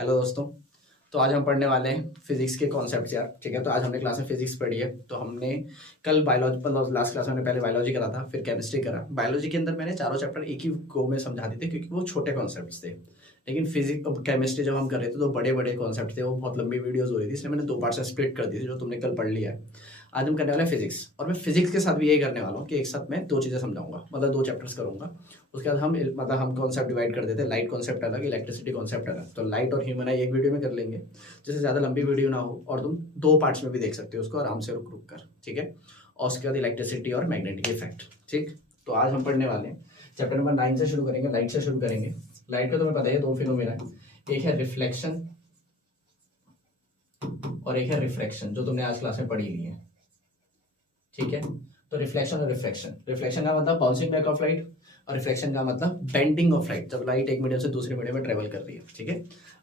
Hello दोस्तों। तो आज हम पढ़ने वाले हैं फिजिक्स के कॉन्सेप्ट्स यार। ठीक है, तो आज हमने क्लास में फिजिक्स पढ़ी है। तो हमने कल बायोलॉजी मतलब लास्ट क्लास में हमने पहले बायोलॉजी करा था, फिर केमिस्ट्री करा। बायोलॉजी के अंदर मैंने चारों चैप्टर एक ही गो में समझा दिए थे क्योंकि वो छोटे कॉन्सेप्ट्स थे। लेकिन फिजिक्स केमिस्ट्री जब हम कर रहे थे तो बड़े बड़े कॉन्सेप्ट थे, वो बहुत लंबी वीडियोज हो रही थी, इसलिए मैंने दो पार्ट से स्प्लिट कर दी थी जो तुमने कल पढ़ लिया है। आज हम करने वाले हैं फिजिक्स, और मैं फिजिक्स के साथ भी यही करने वाला हूँ कि एक साथ मैं दो चीज़ें समझाऊंगा, मतलब दो चैप्टर्स करूंगा। उसके बाद हम कॉन्सेप्ट डिवाइड कर देते हैं, लाइट कॉन्सेप्ट अलग, इलेक्ट्रिसिटी कॉन्सेप्ट अलग। तो लाइट और ह्यूमन आई एक वीडियो में कर लेंगे, जैसे ज़्यादा लंबी वीडियो ना हो, और तुम दो पार्ट्स में भी देख सकते हो उसको आराम से रुक रुक कर। ठीक है, और उसके बाद इलेक्ट्रिसिटी और मैग्नेटिक इफेक्ट। ठीक, तो आज हम पढ़ने वाले हैं चैप्टर नंबर 9 से शुरू करेंगे, लाइट से शुरू करेंगे। लाइट का तुम्हें पता है दो फिनोमेना है, एक है रिफ्लेक्शन और एक है रिफ्रैक्शन, जो तुमने आज क्लास में पढ़ी ली है। ठीक है, तो रिफ्लेक्शन और रिफ्रैक्शन, रिफ्लेक्शन का मतलब बाउंसिंग बैक ऑफ लाइट, और रिफ्लेक्शन का मतलब बेंडिंग ऑफ लाइट, जब लाइट एक मीडियम से दूसरे मीडियम में ट्रेवल कर रही है। ठीक है,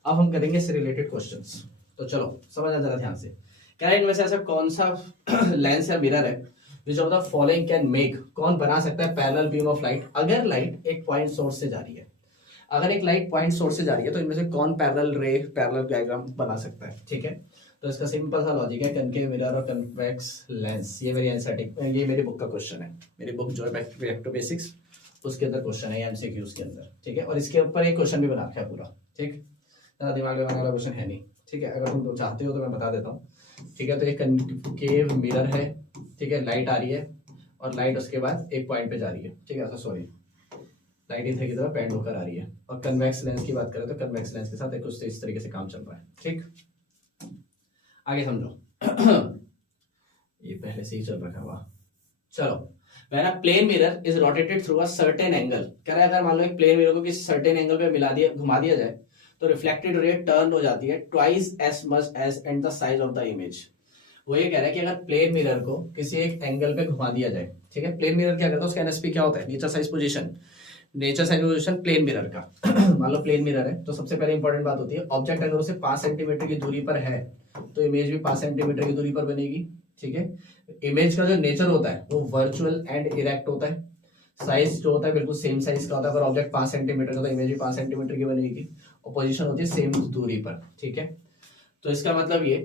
अब हम करेंगे इससे रिलेटेड क्वेश्चंस। तो चलो समझना जरा ध्यान से। क्या है इनमें से ऐसा कौन सा लेंस या मिरर है which of the following can make, कौन बना सकता है पैरेलल बीम ऑफ लाइट अगर लाइट एक पॉइंट सोर्स से जा रही है। अगर एक लाइट पॉइंट सोर्स से जा रही है तो इनमें से कौन पैरेलल रे पैरेलल डायग्राम बना सकता है। ठीक है, तो इसका सिंपल सा लॉजिक है, कनकेव मिरर और कन्वेक्स लेंस। ये मेरी एनसीईआरटी, ये मेरी बुक का क्वेश्चन है, मेरी बुक जो है बैक टू बेसिक्स, उसके अंदर क्वेश्चन है एमसीक्यूज के अंदर। ठीक है, और इसके ऊपर एक क्वेश्चन भी बना रखा है पूरा। ठीक, ज़्यादा दिमाग लगाने वाला क्वेश्चन है नहीं। ठीक है, अगर तुम चाहते हो तो मैं बता देता हूँ। ठीक है, तो एक कनकेव मिरर है। ठीक है, लाइट आ रही है और लाइट उसके बाद एक पॉइंट पे जा रही है। ठीक है, ऐसा सॉरी, लाइट इधर की तरफ बैंड होकर आ रही है। और कन्वेक्स लेंस की बात करें तो कन्वेक्स लेंस के साथ एक कुछ इस तरीके से काम चल रहा है। ठीक, आगे समझो। ये पहले से ही चल रखा हुआ। चलो, when a plane mirror is rotated through a certain angle, कह रहा है अगर मान लो एक प्लेन मिरर को किसी सर्टेन एंगल पे मिला दिया, घुमा दिया जाए, तो रिफ्लेक्टेड रे टर्न हो जाती है twice as much as and the size of the image. वो ये कह रहा है कि अगर प्लेन मिरर को किसी एक एंगल पे घुमा दिया जाए, ठीक है, प्लेन मिरर क्या करता है, उसका एनएसपी क्या होता है, nature size position. Nature size position plane mirror का मान लो प्लेन मिरर है, तो सबसे पहले इंपॉर्टेंट बात होती है, ऑब्जेक्ट अगर उसे 5 सेंटीमीटर की दूरी पर है तो इमेज भी 5 सेंटीमीटर की दूरी पर बनेगी। ठीक है, इमेज का जो नेचर होता है वो वर्चुअल एंड इरेक्ट होता है। साइज जो होता है बिल्कुल सेम साइज का होता है, अगर ऑब्जेक्ट 5 सेंटीमीटर का तो इमेज भी 5 सेंटीमीटर की बनेगी, और पोजीशन होती है सेम दूरी पर। ठीक है, तो इसका मतलब ये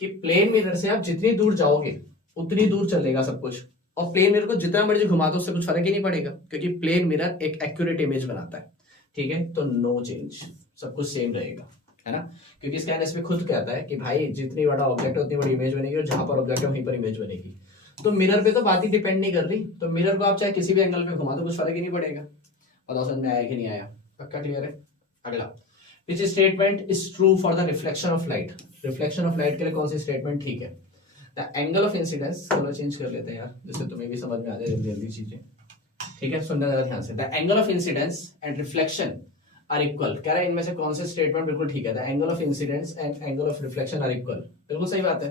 कि प्लेन मिरर से आप जितनी दूर जाओगे उतनी दूर चलेगा सब कुछ, और प्लेन मिरर को जितना मर्जी घुमा दो उससे कुछ फर्क ही नहीं पड़ेगा, क्योंकि प्लेन मिरर एक एक्यूरेट इमेज बनाता है। ठीक है, तो नो चेंज, सब कुछ सेम रहेगा, है ना, क्योंकि इसका एनएसपी खुद कहता है कि भाई जितनी बड़ा ऑब्जेक्ट है उतनी बड़ी इमेज बनेगी, और जहां पर ऑब्जेक्ट है वहीं पर इमेज बनेगी। तो मिरर पे तो बात ही डिपेंड नहीं कर रही, तो मिरर को आप चाहे किसी भी एंगल पे घुमा दो कुछ फर्क ही नहीं पड़ेगा। बताओ समझ में आया कि नहीं आया, पक्का क्लियर है। अगला, which statement is true for the reflection of light, reflection of light के लिए कौन सी स्टेटमेंट ठीक है। द एंगल ऑफ इंसिडेंस, चलो चेंज कर लेते हैं यार, जिससे तुम्हें भी समझ में आ जाए जल्दी जल्दी चीजें। ठीक है, सुनना जरा ध्यान से। The angle of incidence and reflection are equal, कह रहा है इनमें से कौन से स्टेटमेंट बिल्कुल ठीक है। The angle of incidence and angle of reflection are equal, बिल्कुल सही बात है।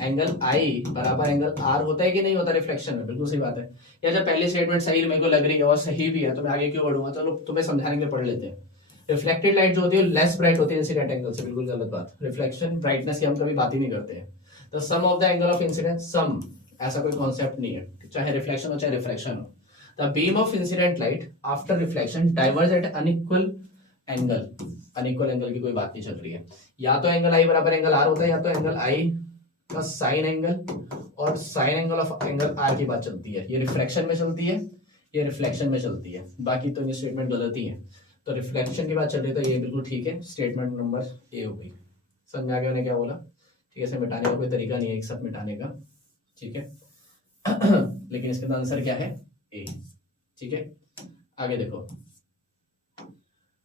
एंगल आई बराबर एंगल आर होता है कि नहीं होता रिफ्लेक्शन में, बिल्कुल सही बात है। या जब पहली स्टेटमेंट सही मेरे को लग रही है और सही भी है तो मैं आगे क्यों बढ़ूंगा, चलो तुम्हें समझाने के लिए पढ़ लेते हैं। रिफ्लेक्टेड लाइट जो होती है लेस ब्राइट होती है इंसिडेंट एंगल से, बिल्कुल गलत बात। रिफ्लेक्शन ब्राइटनेस की हम कभी बात ही नहीं करते हैं। The sum of the angle of incidence, sum ऐसा कोई कॉन्सेप्ट नहीं है, चाहे रिफ्लेक्शन हो चाहे रिफ्रैक्शन हो। The beam of incident light after reflection diverge at unequal angle, unequal angle की कोई बात नहीं चल रही है। या तो एंगल आई बराबर एंगल आर होता है, या तो एंगल आई का साइन एंगल और sine angle of angle R की बात चलती है। ये रिफ्रैक्शन में चलती है, ये रिफ्लेक्शन में चलती है, बाकी तो ये स्टेटमेंट गलत ही है। तो रिफ्लेक्शन की बात चल रही है तो ये बिल्कुल ठीक है, स्टेटमेंट नंबर ए हो गई। समझ में आ गया उन्हें क्या बोला। ठीक है, इसे मिटाने का कोई तरीका नहीं है एक साथ मिटाने का। ठीक है लेकिन इसका आंसर क्या है, ए। ठीक है, आगे देखो।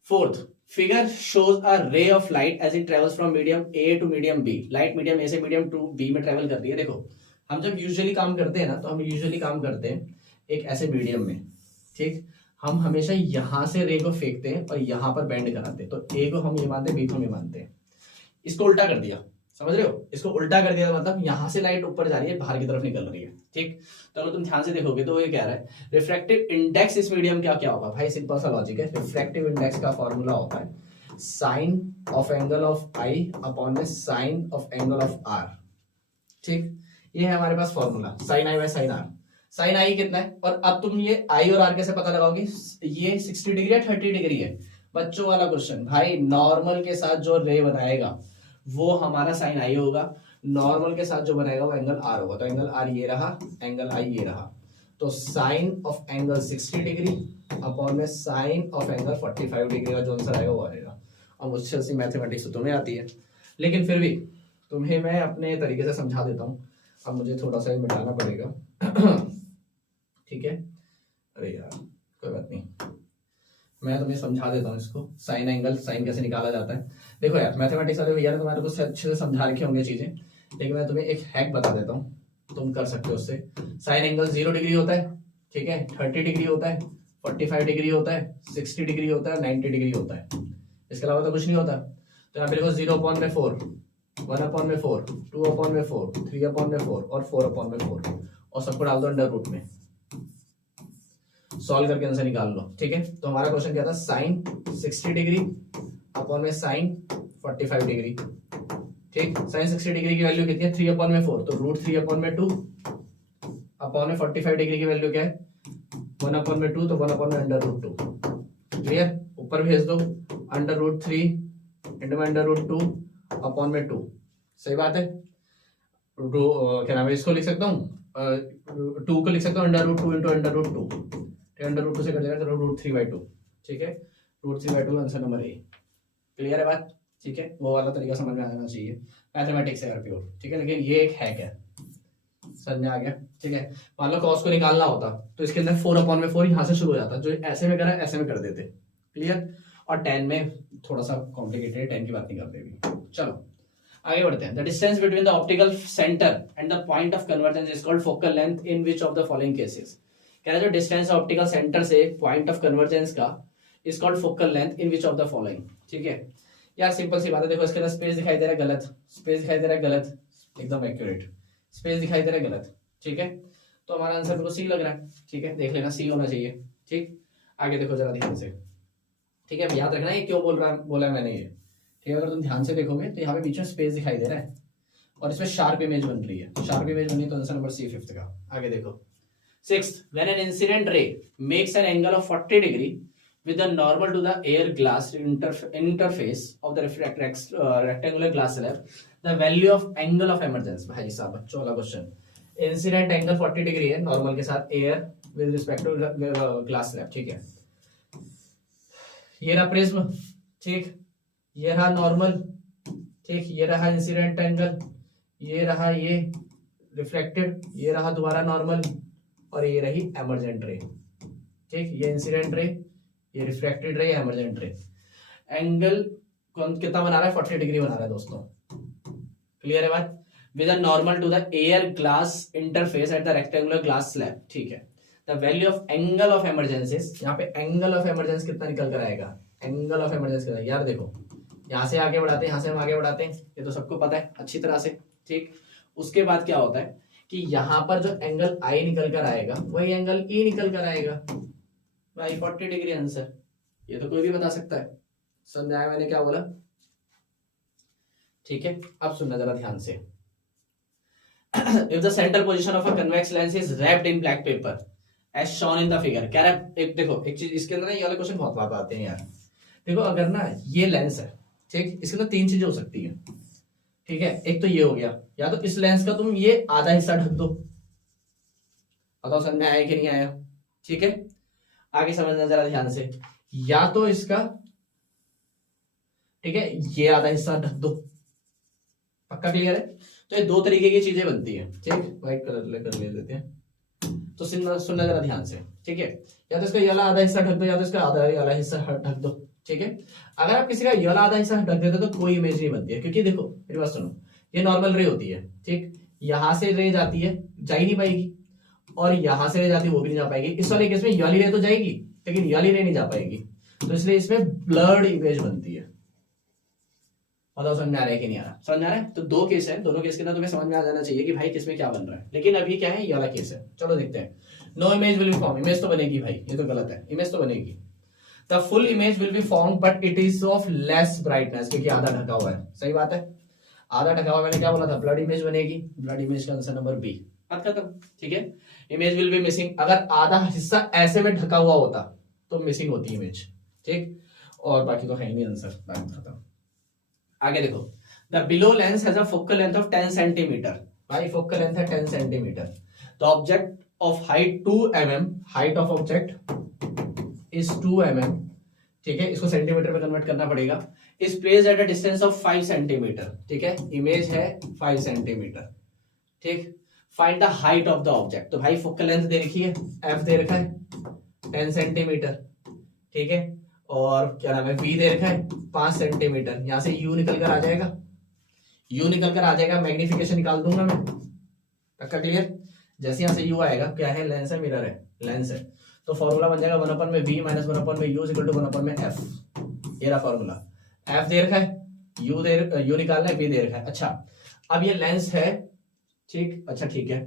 Fourth, figure shows a ray of light as it travels from medium A to medium B. Light medium A से मीडियम टू बी में ट्रेवल करती है। देखो, हम जब यूजुअली काम करते हैं ना, तो हम यूजुअली काम करते हैं एक ऐसे मीडियम में। ठीक, हम हमेशा यहां से रे को फेंकते हैं और यहां पर बेंड कराते हैं, तो ए को हम ये मानते हैं, बी को हम ये मानते हैं। इसको उल्टा कर दिया, समझ रहे हो, इसको उल्टा कर दिया मतलब यहां से लाइट ऊपर जा रही है, बाहर की तरफ निकल रही है। ठीक, तो अगर तुम ध्यान से देखोगे तो ये कह रहा है रिफ्रैक्टिव इंडेक्स इस मीडियम का क्या होगा। भाई सिंपल सा लॉजिक है, रिफ्रैक्टिव इंडेक्स का फॉर्मूला होता है sine of angle of I upon में sine of angle of R. ठीक, ये है हमारे पास formula, sine I by sine R. Sine I कितना है, और अब तुम ये आई और आर कैसे पता लगाओगे, ये 60 डिग्री या 30 डिग्री है, बच्चों वाला क्वेश्चन भाई, नॉर्मल के साथ जो रे बनाएगा वो हमारा साइन आई होगा, नॉर्मल के साथ जो बनाएगा वो एंगल आर होगा। तो एंगल आर ये रहा, एंगल आई ये रहा। तो sine of angle 60 degree upon में साइन ऑफ एंगल 45 डिग्री का जो आंसर आएगा वो आएगा। अब मुझसे ऐसी मैथमेटिक्स तो तुम्हें आती है, लेकिन फिर भी तुम्हें मैं अपने तरीके से समझा देता हूँ। अब मुझे थोड़ा सा मिटाना पड़ेगा ठीक है, अरे यार कोई बात नहीं, मैं तुम्हें समझा देता हूँ इसको। साइन एंगल, साइन कैसे निकाला जाता है। देखो यार मैथमेटिक्स वाले भैया ने तुम्हारे को अच्छे से समझा रखे होंगे चीजें, लेकिन मैं तुम्हें एक हैक बता देता हूँ, तुम कर सकते हो उससे। साइन एंगल 0 डिग्री होता है, ठीक है, 30 डिग्री होता है, 45 डिग्री होता है, 60 डिग्री होता है, 90 डिग्री होता है। इसके अलावा तो कुछ नहीं होता। तो यहाँ पे देखो 0/4, 1/4, 2/4, 3/4 और 4/4, और सबको डाल दो अंडर रूट में, सॉल्व करके आंसर निकाल लो। ठीक है, तो हमारा क्वेश्चन क्या था, साइन 60 डिग्री अपॉन में साइन 45 डिग्री। ठीक, साइन 60 डिग्री की वैल्यू कितनी है, 3/4, तो √3/2 अपॉन में 45 डिग्री की वैल्यू क्या है, 1/2, तो 1/√2। क्लियर, ऊपर भेज दो √3 इंटू में √2 अपॉन में 2। सही बात है, क्या नाम है, इसको लिख सकता हूँ 2 को लिख सकता हूँ √2 इंटू √2, √2 से कट जाएगा तो √3/2। ठीक है, √3/2 आंसर नंबर ए। क्लियर है बात, ठीक है, वो वाला तरीका समझ में आ जाना चाहिए मैथमेटिक्स है प्योर। ठीक है, लेकिन ये एक हैक है, समझ में आ गया। ठीक है, मान लो कॉस को निकालना होता तो इसके अंदर 4/4 यहाँ से शुरू हो जाता, जो ऐसे में करा ऐसे में कर देते। क्लियर, और 10 में थोड़ा सा कॉम्प्लिकेटेड है, 10 की बात नहीं करते भी। चलो आगे बढ़ते हैं। The distance between the optical centre and the point of convergence is called focal length in which of the following cases. कह रहा है जो डिस्टेंस ऑप्टिकल सेंटर से पॉइंट ऑफ कन्वर्जेंस का is called focal length in which of the following. ठीक है यार, simple सी बात है। देखो इसके अंदर स्पेस दिखाई दे रहा है गलत, स्पेस दिखाई दे रहा है गलत, एकदम एक्यूरेट, स्पेस दिखाई दे रहा है गलत। ठीक है, तो हमारा आंसर बिल्कुल सी लग रहा है। ठीक है, देख लेना सी होना चाहिए। ठीक, आगे देखो जरा ध्यान से। ठीक है, याद रखना ये क्यों बोला है मैंने ये। ठीक है, अगर तुम ध्यान से देखोगे तो यहाँ पे बीच में स्पेस दिखाई दे रहा है और इसमें शार्प इमेज बन रही है। शार्प इमेज बनी तो आंसर नंबर सी 5th का। आगे देखो 6th, when an incident ray makes an angle of 40 degree with the normal to the air glass interface of the rectangular glass slab, the value of angle of emergence। भाई साहब बच्चों वाला question, incident angle 40 degree है normal के साथ air with respect to glass slab. ठीक है, ये रहा प्रिज्म, ठीक, ये रहा नॉर्मल, ठीक, ये रहा इंसिडेंट एंगल, ये रहा ये रिफ्लेक्टेड, ये रहा दोबारा नॉर्मल, और ये रही एमर्जेंट रे। ठीक, ये इंसिडेंट रे, ये रिफ्लेक्टेड रे, एमर्जेंट रे। एंगल कितना बना रहा है, 40 डिग्री बना रहा है दोस्तों। क्लियर है बात, with a normal to the air glass interface at the rectangular glass slab. ठीक है, the value of angle of emergencies, यहाँ पे एंगल ऑफ एमरजेंसी कितना निकल कर आएगा, एंगल ऑफ एमरजेंसी कितना, यार देखो यहाँ से आगे बढ़ाते हैं, यहाँ से हम आगे बढ़ाते हैं, ये तो सबको पता है अच्छी तरह से। ठीक, उसके बाद क्या होता है कि यहाँ पर जो एंगल आई निकल कर आएगा वही एंगल ई निकल कर आएगा भाई, 40 डिग्री आंसर। ये तो कोई भी बता सकता है। समझ आया मैंने क्या बोला। ठीक है, अब सुनना जरा ध्यान से। If the central position of a convex lens is wrapped in black paper as shown in the figure, कह रहा है एक देखो एक चीज इसके अंदर ना, ये वाले क्वेश्चन बहुत बार आते हैं यार। देखो अगर ना ये लेंस है, ठीक, इसके अंदर 3 चीजें हो सकती है। ठीक है, एक तो ये हो गया, या तो इस लेंस का तुम ये आधा हिस्सा ढक दो, बताओ समझ में आया कि नहीं आया। ठीक है, आगे समझना जरा ध्यान से, या तो इसका, ठीक है, ये आधा हिस्सा ढक दो। पक्का क्लियर है। तो ये 2 तरीके की चीजें बनती है। ठीक, व्हाइट कलर लेकर ले लेते हैं, तो सुनना जरा ध्यान से। ठीक है, या तो इसका ये वाला आधा हिस्सा ढक दो, या तो इसका आधा वाला हिस्सा ढक दो। ठीक है, अगर आप किसी का ये वाला आधा हिस्सा ढक देते तो कोई इमेज नहीं बनती है, क्योंकि देखो मेरी बात सुनो, ये नॉर्मल रे होती है। ठीक, यहां से रे जाती है, जा ही नहीं पाएगी, और यहां से रे जाती है वो भी नहीं जा पाएगी। इस वाले केस में ये वाली रे तो जाएगी लेकिन ये वाली रे नहीं जा पाएगी, तो इसलिए इसमें ब्लर्ड इमेज बनती है। बताओ समझ में आ रहा है कि नहीं आ रहा। समझ में आ रहा है। तो 2 केस है, दोनों केस के अंदर तुम्हें समझ में आ जाना चाहिए कि भाई किसमें क्या बन रहा है। लेकिन अभी क्या है, ये वाला केस है। चलो देखते हैं। No image will be form, image तो बनेगी भाई, ये तो गलत है, इमेज तो बनेगी। The full image will be form but it is of less brightness, क्योंकि आधा ढका हुआ है। सही बात है, आधा ढका हुआ। मैंने क्या बोला था, ब्लड इमेज बनेगी। ब्लड इमेज का आंसर नंबर बी, बात खत्म। ठीक है, इमेज विल बी मिसिंग, अगर आधा हिस्सा ऐसे में ढका हुआ होता तो मिसिंग होती इमेज। ठीक, और बाकी तो है ही नहीं आंसर, बात खत्म। आगे देखो, the below lens has a focal length of 10 centimetre. भाई फोकल लेंथ है 10 centimetre, the object of height 2 mm, height of object is 2 mm, ठीक है, इसको सेंटीमीटर में कन्वर्ट करना पड़ेगा। Is placed at a distance of 5 centimetre, ठीक है, इमेज है 5 सेंटीमीटर, ठीक। Find the height of the object, तो भाई फोकल लेंथ दे रखी है, एफ दे रखा है 10 सेंटीमीटर, ठीक है, और क्या नाम है वी दे रखा है 5 सेंटीमीटर। यहां से यू निकल कर आ जाएगा, यू निकल कर आ जाएगा, मैग्निफिकेशन निकाल दूंगा मैं, पक्का क्लियर। जैसे यहां से यू आएगा, क्या है, लेंस है, मिरर है, लेंस है, तो फॉर्मूला बन जाएगा 1 में v माइनस 1 में u इक्वल टू 1 में f। ये रहा फॉर्मूला, f दे रखा है, u निकालना है, v दे रखा है। अच्छा अब ये लेंस है, ठीक, अच्छा ठीक है,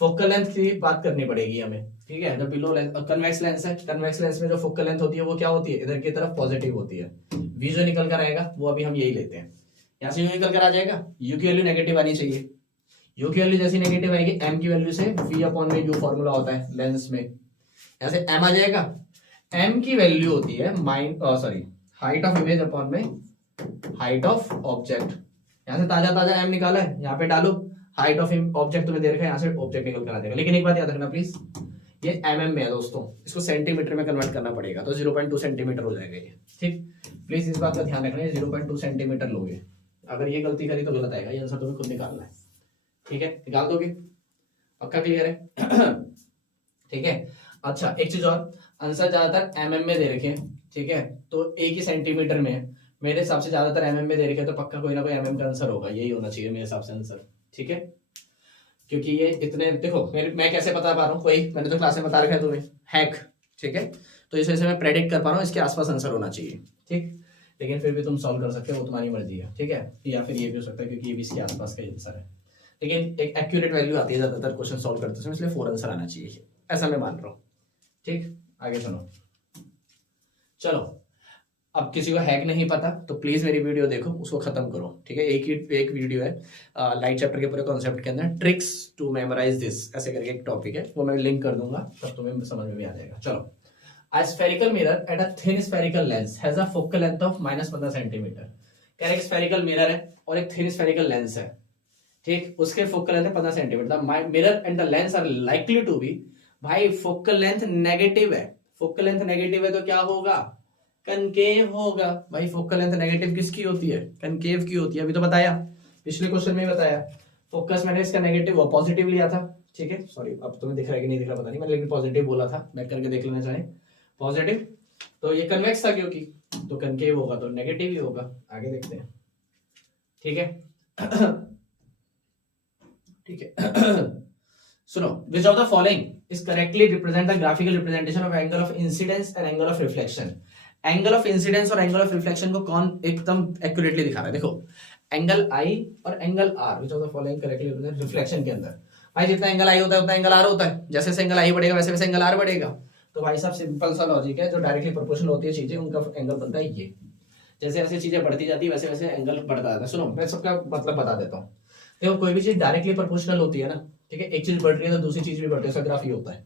फोकल लेंथ की बात करनी पड़ेगी हमें, ठीक है। जब बिलो लेंस, कन्वेक्स लेंस है, कन्वेक्स लेंस में जो फोकल लेंथ होती है वो क्या होती है, इधर की तरफ पॉजिटिव होती है। v जो निकल कर आएगा वो अभी हम यही लेते हैं, यहाँ से u निकल कर आ जाएगा, u की वैल्यू नेगेटिव आनी चाहिए, u की वैल्यू जैसी नेगेटिव आएगी m की वैल्यू से v अपॉन में u फॉर्मूला होता है लेंस में, यहाँ से m आ जाएगा, m की वैल्यू होती है हाइट ऑफ इमेज अपॉन में हाइट ऑफ ऑब्जेक्ट। यहाँ से ताजा ताजा m निकाला है, यहाँ पे डालो, हाइट ऑफ ऑब्जेक्ट तुम्हें दे रखा है, यहाँ से ऑब्जेक्ट निकल कर आ जाएगा। लेकिन एक बात याद रखना प्लीज, ये mm में है दोस्तों, इसको सेंटीमीटर में कन्वर्ट करना पड़ेगा, तो 0.2 सेंटीमीटर हो जाएगा ये, ठीक। प्लीज इस बात का ध्यान रखना, 0.2 सेंटीमीटर लोगे, अगर ये गलती करी तो गलत आएगा, ये आंसर तुम्हें खुद निकालना है, ठीक है, निकाल दोगे, पक्का क्लियर है, ठीक है। अच्छा एक चीज और, आंसर ज्यादातर mm में दे रखे हैं, ठीक है, तो एक ही सेंटीमीटर में, मेरे हिसाब से ज्यादातर mm में दे रखे हैं, तो पक्का कोई ना कोई mm का आंसर होगा, यही होना चाहिए मेरे हिसाब से आंसर, ठीक है। क्योंकि ये इतने, देखो मैं कैसे बता पा रहा हूँ, कोई मैंने तो क्लास में बता रखा है तुम्हें, हैक, ठीक है, तो इस वजह से मैं प्रेडिक्ट कर पा रहा हूँ इसके आसपास आंसर होना चाहिए, ठीक। लेकिन फिर भी तुम सॉल्व कर सकते हो, वो तुम्हारी मर्जी है, ठीक है, या फिर ये भी हो सकता है क्योंकि ये भी इसके आसपास का आंसर है, लेकिन एक एक्यूरेट वैल्यू आती है ज्यादातर क्वेश्चन सॉल्व करते समय, इसलिए 4 आंसर आना चाहिए, ऐसा मैं मान रहा हूँ, ठीक। आगे सुनो, चलो अब किसी को हैक नहीं पता तो प्लीज मेरी वीडियो देखो, उसको खत्म करो, ठीक है। एक वीडियो है लाइट चैप्टर के पूरे कॉन्सेप्ट के अंदर, ट्रिक्स टू मेमोराइज दिस ऐसे करके एक टॉपिक है, वो मैं लिंक कर दूंगा, तब तुम्हें समझ में भी आ जाएगा। चलो, a spherical mirror at a thin spherical lens has a focal length of -15 centimetre. क्या एक स्फेरिकल मिरर है और एक थिन स्फेरिकल लेंस है, ठीक, उसके फोकल लेंथ है 15 centimetre. Mirror and the lens are likely to be, भाई फोकल लेंथ नेगेटिव है, फोकल लेंथ नेगेटिव है तो क्या होगा, कनकेव होगा। भाई फोकल लेंथ नेगेटिव किसकी होती है, कनकेव की होती है, अभी तो बताया, पिछले क्वेश्चन में ही बताया। फोकस मैंने इसका नेगेटिव और पॉजिटिव लिया था, ठीक है, सॉरी अब तुम्हें दिख रहा है कि नहीं दिख रहा पता नहीं, मैंने लेकिन पॉजिटिव बोला था, मैं करके देख लेना चाहे, पॉजिटिव, तो ये कन्वेक्स था क्योंकि, तो कनकेव होगा तो नेगेटिव ही होगा। आगे देखते हैं, ठीक है, ठीक है। सुनो, विच of the following is correctly represent the graphical representation of angle of incidence and angle of reflection. Angle of incidence और एंगल ऑफ रिफ्लेक्शन को कौन एकदम एक्यूरेटली दिखा रहा है, देखो एंगल आई और angle R, which of the following correctly represent reflection के अंदर। भाई जितना एंगल आई होता है उतना एंगल आर होता है, जैसे जैसे एंगल आई बढ़ेगा वैसे वैसे एंगल आर बढ़ेगा। तो भाई साहब सिंपल सा लॉजिक है, जो डायरेक्टली प्रोपोर्शनल होती है चीजें उनका एंगल बनता है ये, जैसे जैसे चीजें बढ़ती जाती है वैसे वैसे एंगल बढ़ता जाता है। सुनो मैं सबका मतलब बता देता हूँ, देखो कोई भी चीज डायरेक्टली प्रोपोर्शनल होती है ना, ठीक है, एक चीज बढ़ रही है तो दूसरी चीज भी बढ़ रही है, उसका ग्राफ ये होता है।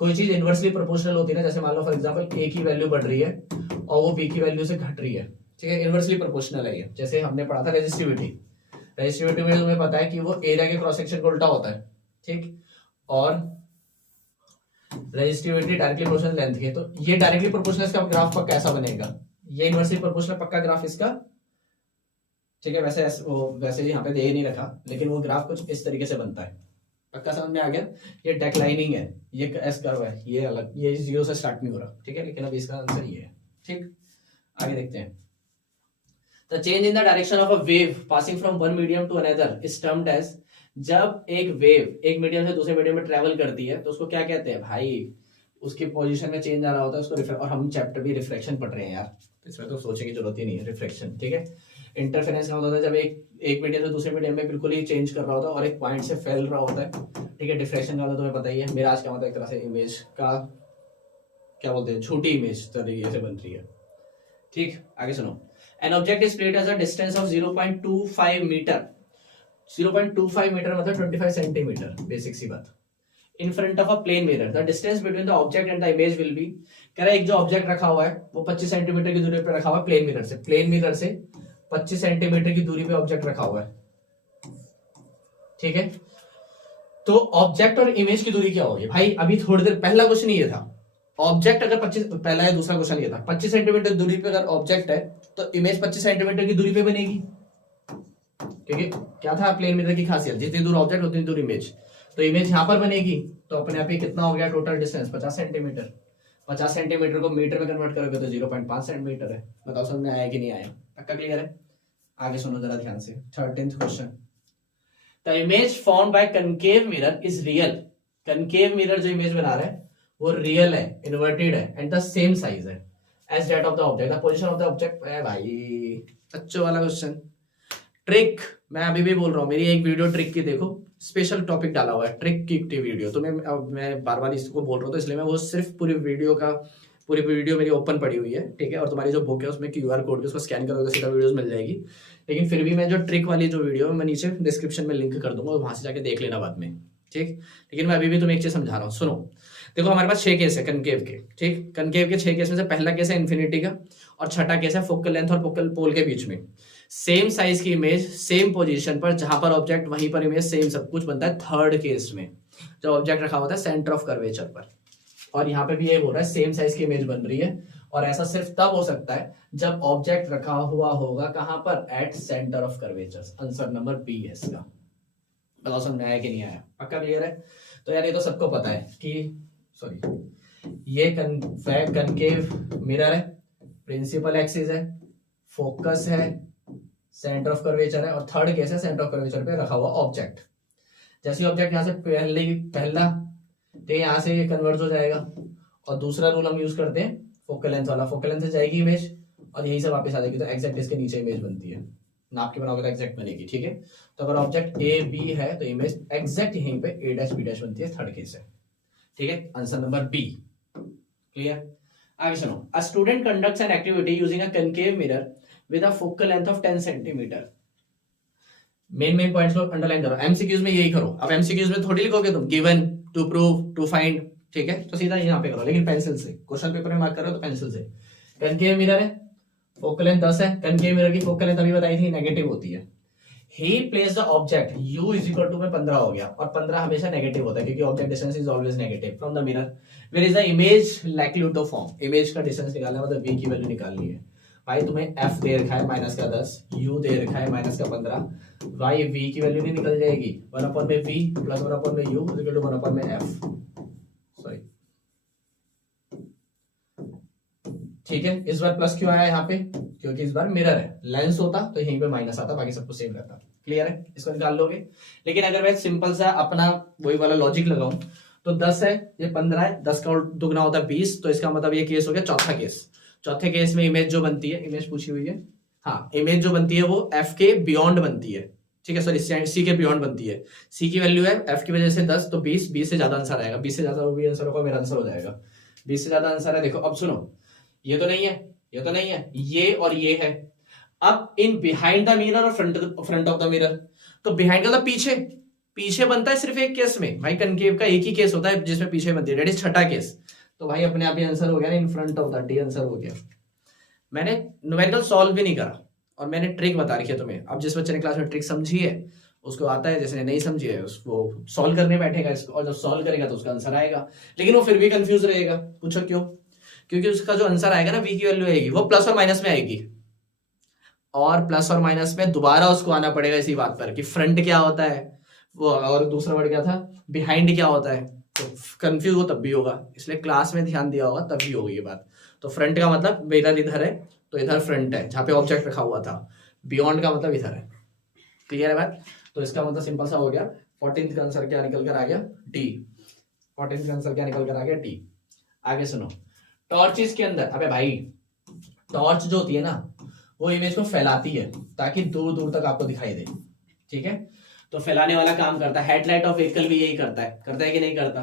कोई चीज इनवर्सली प्रोपोर्शनल होती है ना, जैसे मान लो फॉर एग्जांपल ए की वैल्यू बढ़ रही है और वो बी की वैल्यू से घट रही है, ठीक है, इनवर्सली प्रोपोर्शनल है ये। जैसे हमने पढ़ा था रेजिस्टिविटी, रेजिस्टिविटी में तुम्हें पता है कि वो एरिया के क्रॉस सेक्शन को उल्टा होता है, ठीक, और रेजिस्टिविटी डायरेक्टली प्रोपोर्शनल लेंथ की, तो ये डायरेक्टली प्रोपोर्शनल इसका ग्राफ पर कैसा बनेगा, ये इनवर्सली प्रोपोर्शनल पक्का ग्राफ इसका, ठीक है, वैसे यहाँ पे दे नहीं रखा, लेकिन वो ग्राफ कुछ इस तरीके से बनता है, पक्का समझ में आ गया। ये डेक्लाइनिंग है, ये एस कर्व है, ये अलग, ये जीरो से स्टार्ट नहीं हो रहा, ठीक है, लेकिन अब इसका आंसर ये है, ठीक। आगे देखते हैं, the change in the direction of a wave passing from one medium to another is termed as, जब एक वेव एक मीडियम से दूसरे मीडियम में ट्रेवल करती है तो उसको क्या कहते हैं भाई, उसकी पोजीशन में चेंज आ रहा होता है उसको और हम चैप्टर भी रिफ्लेक्शन पढ़ रहे हैं यार, इसमें तो सोचने की जरूरत ही नहीं है, रिफ्लेक्शन, ठीक है। इंटरफेरेंस का होता है जब एक मीडियम से दूसरे मीडियम में बिल्कुल ही चेंज कर रहा होता है और एक पॉइंट से फैल रहा होता है, ठीक है। डिफ्रेक्शन का होता है तुम्हें पता ही है, मिराज का मतलब एक तरह से इमेज का क्या बोलते हैं, छोटी इमेज तरीके से बन रही है, ठीक। आगे सुनो, an object is placed at a distance of 0.25 metre, 0.25 metre मतलब 25 सेंटीमीटर, बेसिक सी बात, in front of a plane mirror the distance between the object and the image will be, कह रहा है एक जो ऑब्जेक्ट रखा हुआ है वो 25 सेंटीमीटर की दूरी पे रखा हुआ है प्लेन मिरर से, प्लेन मिरर से 25 सेंटीमीटर की दूरी पे ऑब्जेक्ट रखा हुआ है, ठीक है। तो ऑब्जेक्ट और इमेज की दूरी क्या होगी भाई, अभी थोड़ी देर पहला क्वेश्चन ये था, ऑब्जेक्ट अगर 25, पहला है दूसरा क्वेश्चन ये था 25 सेंटीमीटर दूरी पे अगर ऑब्जेक्ट है तो इमेज 25 सेंटीमीटर की दूरी पे बनेगी, क्योंकि क्या था प्लेन मिरर की खासियत, जितनी दूर ऑब्जेक्ट उतनी दूर इमेज, तो इमेज यहां पर बनेगी, तो अपने आप ही कितना हो गया टोटल डिस्टेंस 50 सेंटीमीटर, 50 सेंटीमीटर को मीटर में कन्वर्ट करोगे तो 0.5 सेंटीमीटर है। बताओ समझ में आया कि नहीं आया, पक्का क्लियर है। आगे सुनो जरा ध्यान से, 13th question, the image formed by concave mirror is real, concave mirror जो इमेज बना रहा है वो रियल है, इन्वर्टेड है एंड द सेम साइज है as that of the object, the position of the object है भाई, अच्छो वाला क्वेश्चन। ट्रिक मैं अभी भी बोल रहा हूँ, मेरी एक वीडियो ट्रिक की देखो, स्पेशल टॉपिक डाला हुआ है ट्रिक की वीडियो, तो मैं बार बार इसको बोल रहा हूँ तो इसलिए मैं वो सिर्फ पूरी वीडियो मेरी ओपन पड़ी हुई है, ठीक है। और तुम्हारी जो बुक है उसमें QR कोड भी उसको स्कैन करोगे सीधा वीडियोस मिल जाएगी, लेकिन फिर भी मैं जो ट्रिक वाली जो वीडियो है मैं नीचे डिस्क्रिप्शन में लिंक कर दूंगा, वहां से जाके देख लेना बाद में, ठीक। लेकिन मैं अभी भी तुम्हें एक चीज समझा रहा हूँ, सुनो। देखो हमारे पास 6 केस है कनकेव के, ठीक। कनकेव के 6 केस में से पहला केस है इन्फिनिटी का, और छठा केस है फोकल लेंथ और फोकल पोल के बीच में सेम साइज की इमेज सेम पोजीशन पर, जहां पर ऑब्जेक्ट वहीं पर इमेज सेम सब कुछ बनता है। थर्ड केस में जब ऑब्जेक्ट रखा होता है सेंटर ऑफ कर्वेचर पर, और यहाँ पे भी ये बोल रहा है सेम साइज की इमेज बन रही है, और ऐसा सिर्फ तब हो सकता है जब ऑब्जेक्ट रखा हुआ होगा कहां पर, at centre of curvature. Answer number B है इसका। बताओ समझ में आया कि नहीं आया, पक्का क्लियर है। तो यार ये तो सबको पता है कि सॉरी ये कनकेव मिरर है, प्रिंसिपल एक्सिस है, फोकस है, सेंटर ऑफ कर्वेचर है, और थर्ड केस है सेंटर ऑफ कर्वेचर पे रखा हुआ ऑब्जेक्ट। जैसे ऑब्जेक्ट यहाँ से पहला तो यहाँ से ये कन्वर्ज हो जाएगा, और दूसरा रूल हम यूज करते हैं फोकल लेंथ वाला, फोकल लेंथ से जाएगी इमेज और यहीं से वापस आ जाएगी, तो एग्जैक्ट इसके नीचे इमेज बनती है, नाप के बनाओगे तो एग्जैक्ट बनेगी, ठीक है। तो अगर ऑब्जेक्ट ए बी है तो इमेज एग्जैक्ट यहीं पे ए डैश बी डैश बनती है, थर्ड केस है, ठीक है। Answer number B clear. आगे सुनो, a student conducts an activity using a concave mirror with a focal length of 10 centimetre. Main points को अंडरलाइन करो, एमसीक्यूज में यही करो। अब एमसीक्यूज में थोड़ी लिखोगे तुम given, to prove, to find, ठीक है, तो सीधा यहाँ पे करो, लेकिन पेंसिल से। क्वेश्चन पेपर में मार्क करो तो पेंसिल से। कनकेव मिरर है, फोकल लेंथ 10 है, कनकेव मिरर की फोकल लेंथ अभी बताई थी नेगेटिव होती है। He place the object u is equal to में 15 हो गया, और 15 हमेशा नेगेटिव होता है क्योंकि object distance is always negative from the mirror. Where is the image likelihood to form, image का डिस्टेंस निकालना मतलब v की वैल्यू निकालनी है। भाई तुम्हें f दे रखा है माइनस का 10, u दे रखा है माइनस का 15, भाई v की वैल्यू नहीं निकल जाएगी, 1 में v प्लस 1 में u इज इक्वल टू 1 में f, सॉरी, ठीक है। इस बार प्लस क्यों आया यहाँ पे, क्योंकि इस बार मिरर है, लेंस होता तो यहीं पे माइनस आता, बाकी सब कुछ सेम रहता। क्लियर है, इसको निकाल लोगे। लेकिन अगर मैं सिंपल सा अपना वही वाला लॉजिक लगाऊं तो 10 है, ये 15 है, 10 का दुगना होता है 20, तो इसका मतलब ये केस हो गया चौथा केस। चौथे केस में इमेज जो बनती है, इमेज पूछी हुई है, हाँ, इमेज जो बनती है वो f के बियॉन्ड बनती है, ठीक है, सॉरी c के बियॉन्ड बनती है। c की वैल्यू है f की वजह से 10, तो 20 से ज्यादा आंसर आएगा, 20 से ज्यादा वो भी आंसर होगा, मेरा आंसर हो जाएगा। 20 से ज्यादा आंसर है। देखो अब सुनो, ये तो नहीं है, ये तो नहीं है, ये और ये है। अब इन बिहाइंड द मिरर और फ्रंट ऑफ द मिरर, तो बिहाइंड का मतलब पीछे बनता है सिर्फ एक केस में, भाई कनकेव का एक ही केस होता है जिसमें पीछे बनती है, दैट इज छठा केस। तो भाई अपने आप ही आंसर हो गया ना, इन front of the, D answer हो गया। मैंने न्यूमेरिकल सॉल्व भी नहीं करा और मैंने ट्रिक बता रखी है तुम्हें। अब जिस बच्चे ने क्लास में ट्रिक समझी है उसको आता है, जिसने नहीं समझी है उसको सॉल्व करने बैठेगा इसको, और जब सॉल्व करेगा तो उसका आंसर आएगा, लेकिन वो फिर भी कंफ्यूज रहेगा। पूछो क्यों? क्योंकि उसका जो आंसर आएगा ना, v की वैल्यू आएगी वो प्लस और माइनस में आएगी, और प्लस और माइनस में दोबारा उसको आना पड़ेगा इसी बात पर कि फ्रंट क्या होता है वो, और दूसरा वर्ड क्या था, बिहाइंड क्या होता है। तो कंफ्यूज हो तब भी होगा, इसलिए क्लास में ध्यान दिया होगा तब भी होगी ये बात। तो फ्रंट का मतलब मिरर इधर है, तो इधर फ्रंट है जहां पे ऑब्जेक्ट रखा हुआ था, बियॉन्ड का मतलब इधर है। क्लियर है बात? तो इसका मतलब सिंपल सा हो गया। 14th का आंसर क्या निकल कर आ गया? डी। 14th का आंसर क्या निकल कर आ गया? डी। आगे सुनो, टॉर्चेस के अंदर, अबे भाई टॉर्च जो होती है ना वो इमेज को फैलाती है ताकि दूर दूर तक आपको दिखाई दे, ठीक है। तो फैलाने वाला काम करता है, हेडलाइट ऑफ व्हीकल भी यही करता है कि नहीं करता?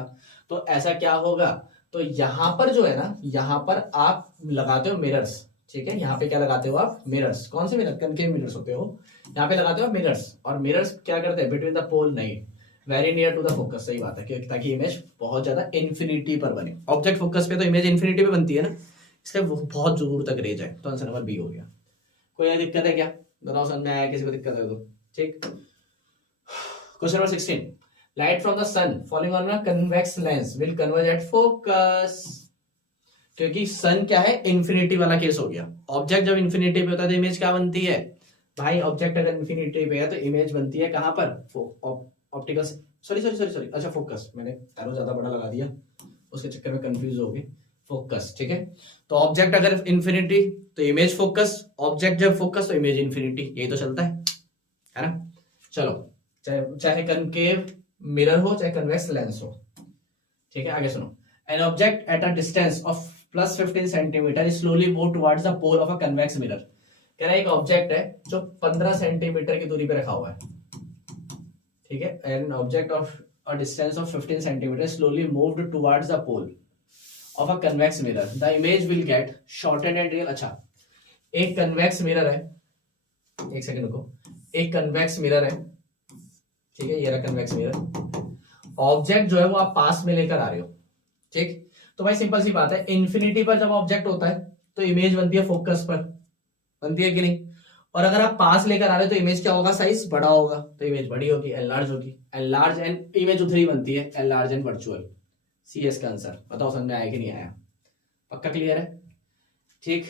तो ऐसा क्या होगा, तो यहां पर जो है ना, यहां पर आप लगाते हो मिरर्स, ठीक है। यहाँ पे क्या लगाते हो आप? मिरर्स। कौन से मिरर? कनकेव मिरर्स होते हो, यहाँ पे लगाते हो आप मिरर्स। और मिरर्स क्या करते हैं? बिटवीन द पोल नहीं, very near to the focus, सही बात है, क्योंकि ताकि इमेज बहुत ज्यादा इन्फिनिटी पर बने। ऑब्जेक्ट फोकस पे तो इमेज इन्फिनिटी पे बनती है ना, इसलिए वो बहुत दूर तक रह जाए। तो आंसर नंबर बी हो गया। कोई और दिक्कत है क्या, बताओ, समझ में आया? किसी को दिक्कत है तो ठीक। Question number 16, light from the sun falling on a convex lens will converge at focus. क्योंकि सन क्या है, इन्फिनिटी वाला केस हो गया। ऑब्जेक्ट जब इन्फिनिटी पे होता है तो इमेज क्या बनती है भाई, ऑब्जेक्ट अगर इन्फिनिटी पे है तो इमेज बनती है कहां पर, optical, sorry sorry sorry sorry, अच्छा फोकस, मैंने एरो ज्यादा बड़ा लगा दिया, उसके चक्कर में कंफ्यूज हो गए, फोकस, ठीक है। तो ऑब्जेक्ट अगर इन्फिनिटी तो इमेज फोकस, ऑब्जेक्ट जब फोकस तो इमेज इन्फिनिटी, यही तो चलता है ना। चलो, चाहे कनकेव मिरर हो चाहे कन्वेक्स लेंस हो, ठीक है। आगे सुनो, an object at a distance of +15 centimetre slowly move towards the pole of a convex mirror. कह रहा है एक ऑब्जेक्ट है जो 15 सेंटीमीटर की दूरी पे रखा हुआ है, ठीक है। An object of a distance of 15 centimetre slowly moved towards the pole of a convex mirror, the image will get shorted and real. अच्छा, एक कन्वेक्स मिरर है, एक सेकंड रुको, एक कन्वेक्स मिरर है, ठीक है, ये रहा कन्वेक्स मिरर। ऑब्जेक्ट जो है वो आप पास में लेकर आ रहे हो, ठीक। तो भाई सिंपल सी बात है, इन्फिनिटी पर जब ऑब्जेक्ट होता है तो इमेज बनती है फोकस पर, बनती है कि नहीं। और अगर आप पास लेकर आ रहे हो तो इमेज क्या होगा, साइज बड़ा होगा, तो इमेज बड़ी होगी, एनलार्ज होगी, एनलार्ज एंड इमेज उधर ही बनती है, एनलार्ज एंड वर्चुअल। CS का आंसर बताओ, समझ में आया कि नहीं आया? पक्का क्लियर है, ठीक।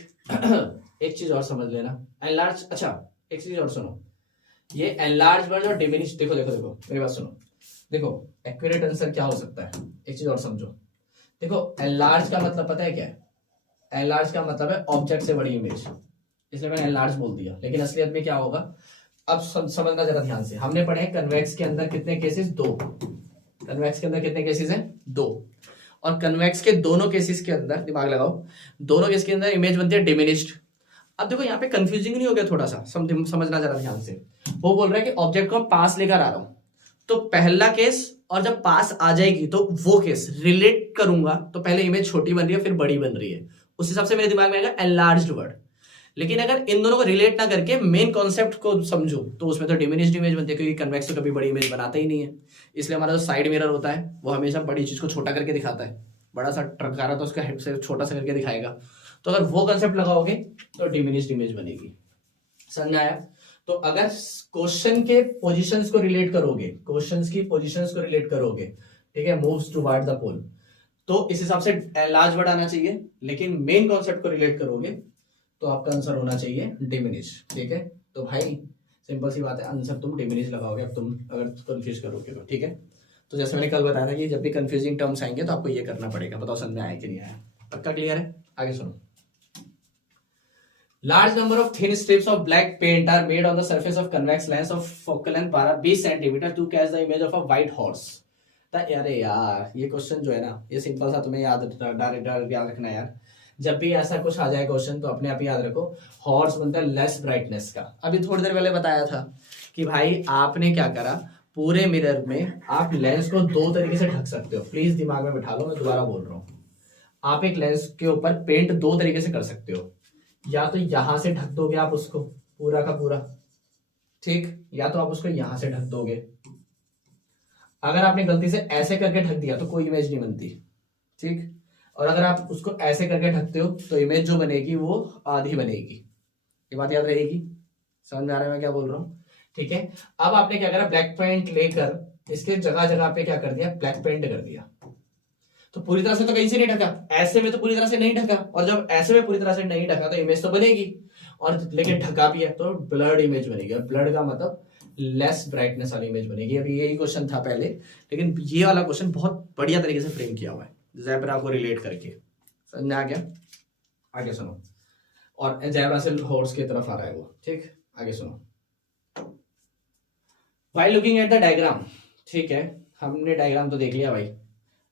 एक चीज और समझ लेना, एनलार्ज, अच्छा एक चीज और सुनो, ये एनलार्ज वर्ड और डिमिनिश, देखो देखो देखो मेरी बात सुनो, देखो एक्यूरेट आंसर क्या हो सकता है, एक चीज और समझो। देखो एनलार्ज का मतलब पता है क्या है, एनलार्ज का मतलब है ऑब्जेक्ट से बड़ी इमेज, इसलिए मैंने एनलार्ज बोल दिया, लेकिन असलियत में क्या होगा, अब समझना जरा ध्यान से। हमने पढ़े कन्वेक्स के अंदर कितने केसेस, 2। कन्वेक्स के अंदर कितने केसेस हैं, 2। और कन्वेक्स के दोनों केसेस के अंदर, दिमाग लगाओ, दोनों केस के अंदर इमेज बनती है डिमिनिश्ड। अब देखो यहाँ पे कंफ्यूजिंग नहीं हो गया, थोड़ा सा समझना जरा ध्यान से। वो बोल रहा है कि ऑब्जेक्ट को पास लेकर आ रहा हूं, तो पहला केस, और जब पास आ जाएगी तो वो केस रिलेट करूंगा, तो पहले इमेज छोटी बन रही है फिर बड़ी बन रही है, उस हिसाब से मेरे दिमाग में आएगा एनलार्ज्ड वर्ड। लेकिन अगर इन दोनों को रिलेट ना करके मेन कॉन्सेप्ट को समझू तो उसमें तो डिमिनिश्ड इमेज बनती है, क्योंकि कन्वेक्स तो कभी बड़ी इमेज बनाता ही नहीं है। इसलिए हमारा जो साइड मिरर होता है वो हमेशा बड़ी चीज को छोटा करके दिखाता है, बड़ा सा ट्रक आ रहा तो उसका हेड से छोटा सा करके दिखाएगा। तो अगर वो कंसेप्ट लगाओगे तो डिमिनिश्ड इमेज बनेगी, समझ में आया? तो अगर क्वेश्चन के पोजीशंस को रिलेट करोगे, क्वेश्चंस की पोजीशंस को रिलेट करोगे, ठीक है, मूव्स टुवर्ड द पोल, तो इस हिसाब से लार्ज वर्ड आना चाहिए। लेकिन मेन कॉन्सेप्ट को रिलेट करोगे तो आपका आंसर होना चाहिए डिमिनिश, ठीक है। तो भाई सिंपल सी बात है, आंसर तुम डिमिनिश लगाओगे अब तुम अगर कंफ्यूज करोगे तो, ठीक है। तो जैसे मैंने कल बताया था कि जब भी कंफ्यूजिंग टर्म्स आएंगे तो आपको ये करना पड़ेगा। बताओ समझ में आया कि नहीं आया? पक्का क्लियर है? आगे सुनो, large number of thin strips of black paint are made on the surface of convex lens of focal length 20 cm to catch the image of a white horse। अरे यार ये क्वेश्चन जो है ना, ये सिंपल सा, तुम्हें याद डायरेक्ट याद रखना है यार। जब भी ऐसा कुछ आ जाए क्वेश्चन तो अपने आप ही याद रखो, हॉर्स बनता है लेस ब्राइटनेस का। अभी थोड़ी देर पहले बताया था कि भाई आपने क्या करा, पूरे मिरर में आप लेंस को 2 तरीके से ढक सकते हो। प्लीज दिमाग में बिठा लो, मैं दोबारा बोल रहा हूँ। आप एक लेंस के ऊपर पेंट 2 तरीके से कर सकते हो, या तो यहां से ढक दोगे आप उसको पूरा का पूरा, ठीक, या तो आप उसको यहां से ढक दोगे। अगर आपने गलती से ऐसे करके ढक दिया तो कोई इमेज नहीं बनती, ठीक। और अगर आप उसको ऐसे करके ढकते हो तो इमेज जो बनेगी वो आधी बनेगी। ये बात याद रहेगी, समझ में आ रहा है मैं क्या बोल रहा हूँ, ठीक है। अब आपने क्या करा, ब्लैक पेंट लेकर इसके जगह जगह पे क्या कर दिया, ब्लैक पेंट कर दिया। तो पूरी तरह से तो कहीं से नहीं ढका, ऐसे में तो पूरी तरह से नहीं ढका, और जब ऐसे में पूरी तरह से नहीं ढका तो इमेज तो बनेगी, और लेकिन ढका भी है तो ब्लर्ड इमेज बनेगी। और ब्लर्ड का मतलब लेस ब्राइटनेस वाली इमेज बनेगी। अभी यही क्वेश्चन था पहले, लेकिन ये वाला क्वेश्चन बहुत बढ़िया तरीके से फ्रेम किया हुआ है ज़ेब्रा को रिलेट करके, समझ में आ गया? आगे सुनो, और ज़ेब्रा से हॉर्स की तरफ आ रहा है वो, ठीक। आगे सुनो, while looking at the diagram, ठीक है, हमने डायग्राम तो देख लिया भाई।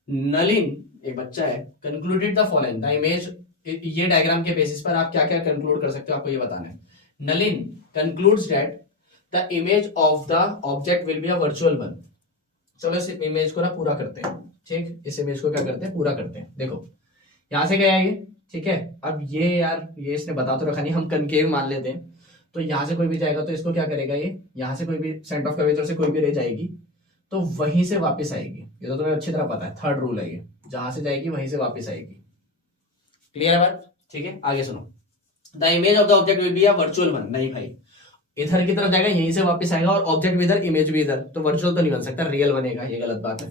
नलिन एक बच्चा है, concluded the following the image, ये डायग्राम के बेसिस पर आप क्या क्या कंक्लूड कर सकते हो आपको ये बताना है। Nalin concludes that the image of the object will be a virtual one. चलो इस इमेज को ना पूरा करते हैं, ठीक, इस इमेज को क्या करते हैं, पूरा करते हैं। देखो यहां से गया ये, ठीक है। अब ये यार ये इसने बता तो रखा नहीं, हम कनकेव मान लेते हैं। तो यहां से कोई भी जाएगा तो इसको क्या करेगा, ये यहां से कोई भी सेंटर ऑफ कर्वेचर से कोई भी रे जाएगी तो वहीं से वापस आएगी। ये तो तुम्हें अच्छी तरह पता है, थर्ड रूल है ये, जहां से जाएगी वहीं से वापस आएगी। क्लियर है बात? ठीक है, आगे सुनो। The image of the object will be a virtual one. नहीं भाई, इधर की तरफ जाएगा, यहीं से वापस आएगा, और ऑब्जेक्ट भी इधर, इमेज भी इधर, तो वर्चुअल तो नहीं बन सकता, रियल बनेगा। ये गलत बात है।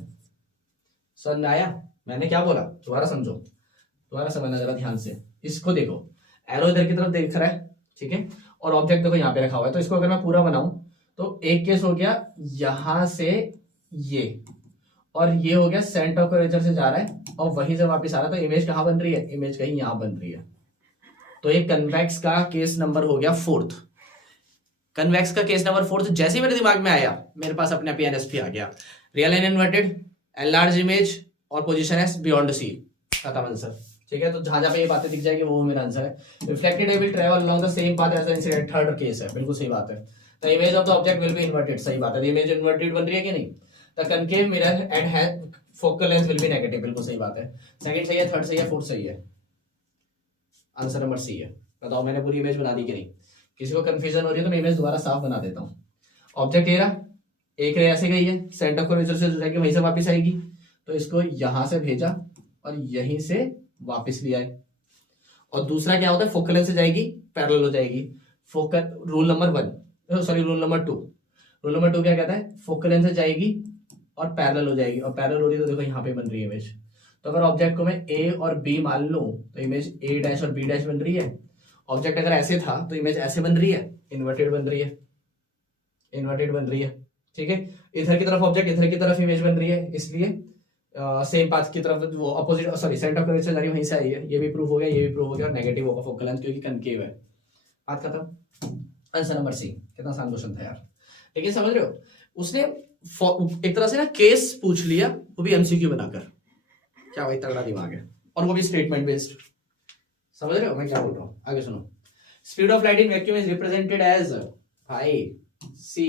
समझ में आया मैंने क्या बोला? दोबारा समझो, दोबारा समझना जरा ध्यान से। इसको देखो, एरो इधर की तरफ देख रहा है, ठीक है, और ऑब्जेक्ट देखो यहाँ पे रखा हुआ है। तो इसको अगर मैं पूरा बनाऊं तो एक केस हो गया यहां से ये, और ये हो गया सेंटर ऑफ कर्वेचर से जा रहा है और वहीं से वापस आ रहा है। तो इमेज कहां बन रही है? इमेज कहीं यहां बन रही है। तो ये कन्वेक्स का केस नंबर हो गया फोर्थ। कन्वेक्स का केस नंबर फोर्थ जैसे ही मेरे दिमाग में आया, मेरे पास अपने एनएसपी आ गया। Real and inverted, enlarge image और पोजीशन एस बियॉन्ड सी, खत्म आंसर। ठीक है, तो जहां जहां पे ये बातें दिख जाएगी वो मेरा आंसर है। Reflected ray will travel along the same path as the incident, third case है, बिल्कुल सही बात है। The image of the object will be inverted, सही बात है, इमेज इन्वर्टेड बन रही है कि नहीं। The concave mirror and has focal length will be negative, बिल्कुल सही बात है। सेकंड सही है, थर्ड सही है, फोर्थ सही है, आंसर नंबर सी है। बताओ मैंने पूरी इमेज बना दी कि नहीं? किसी को कंफ्यूजन हो रही है तो मैं इमेज दोबारा साफ बना देता हूँ। ऑब्जेक्ट ये रहा, एक रे ऐसे गई है, सेंटर ऑफ कर्वेचर से जाएगी वहीं से वापस आएगी, तो इसको यहां से भेजा और यहीं से वापस भी आए। और दूसरा क्या होता है, फोकल लेंथ से जाएगी, पैरेलल हो जाएगी। Focal rule number 1, sorry rule number 2, rule number 2 क्या कहता है? फोकल लेंथ से जाएगी और पैरेलल हो जाएगी, और पैरेलल हो रही है तो देखो यहाँ पे बन रही है इमेज। तो अगर ऑब्जेक्ट को मैं ए और बी मान लूं तो इमेज ए डैश और बी डैश बन रही है। ऑब्जेक्ट अगर ऐसे था तो इमेज ऐसे बन रही है, इन्वर्टेड बन रही है, इन्वर्टेड बन रही है। ठीक है, इधर की तरफ ऑब्जेक्ट, इधर की तरफ इमेज बन रही है, इसलिए सेम पाथ की तरफ वो opposite, sorry centre of curvature जा रही है, वहीं से आई है। ये भी प्रूफ हो गया, ये भी प्रूफ हो गया, और नेगेटिव होगा फोकल लेंथ क्योंकि कनकेव है। बात खत्म। Answer number C. कितना आसान क्वेश्चन था यार, लेकिन समझ रहे हो उसने एक तरह से ना केस पूछ लिया, वो भी एमसीक्यू बनाकर। क्या भाई तगड़ा दिमाग है, और वो भी स्टेटमेंट बेस्ड। समझ रहे हो मैं क्या बोल रहा हूँ? आगे सुनो। Speed of light in vacuum is represented as, भाई C,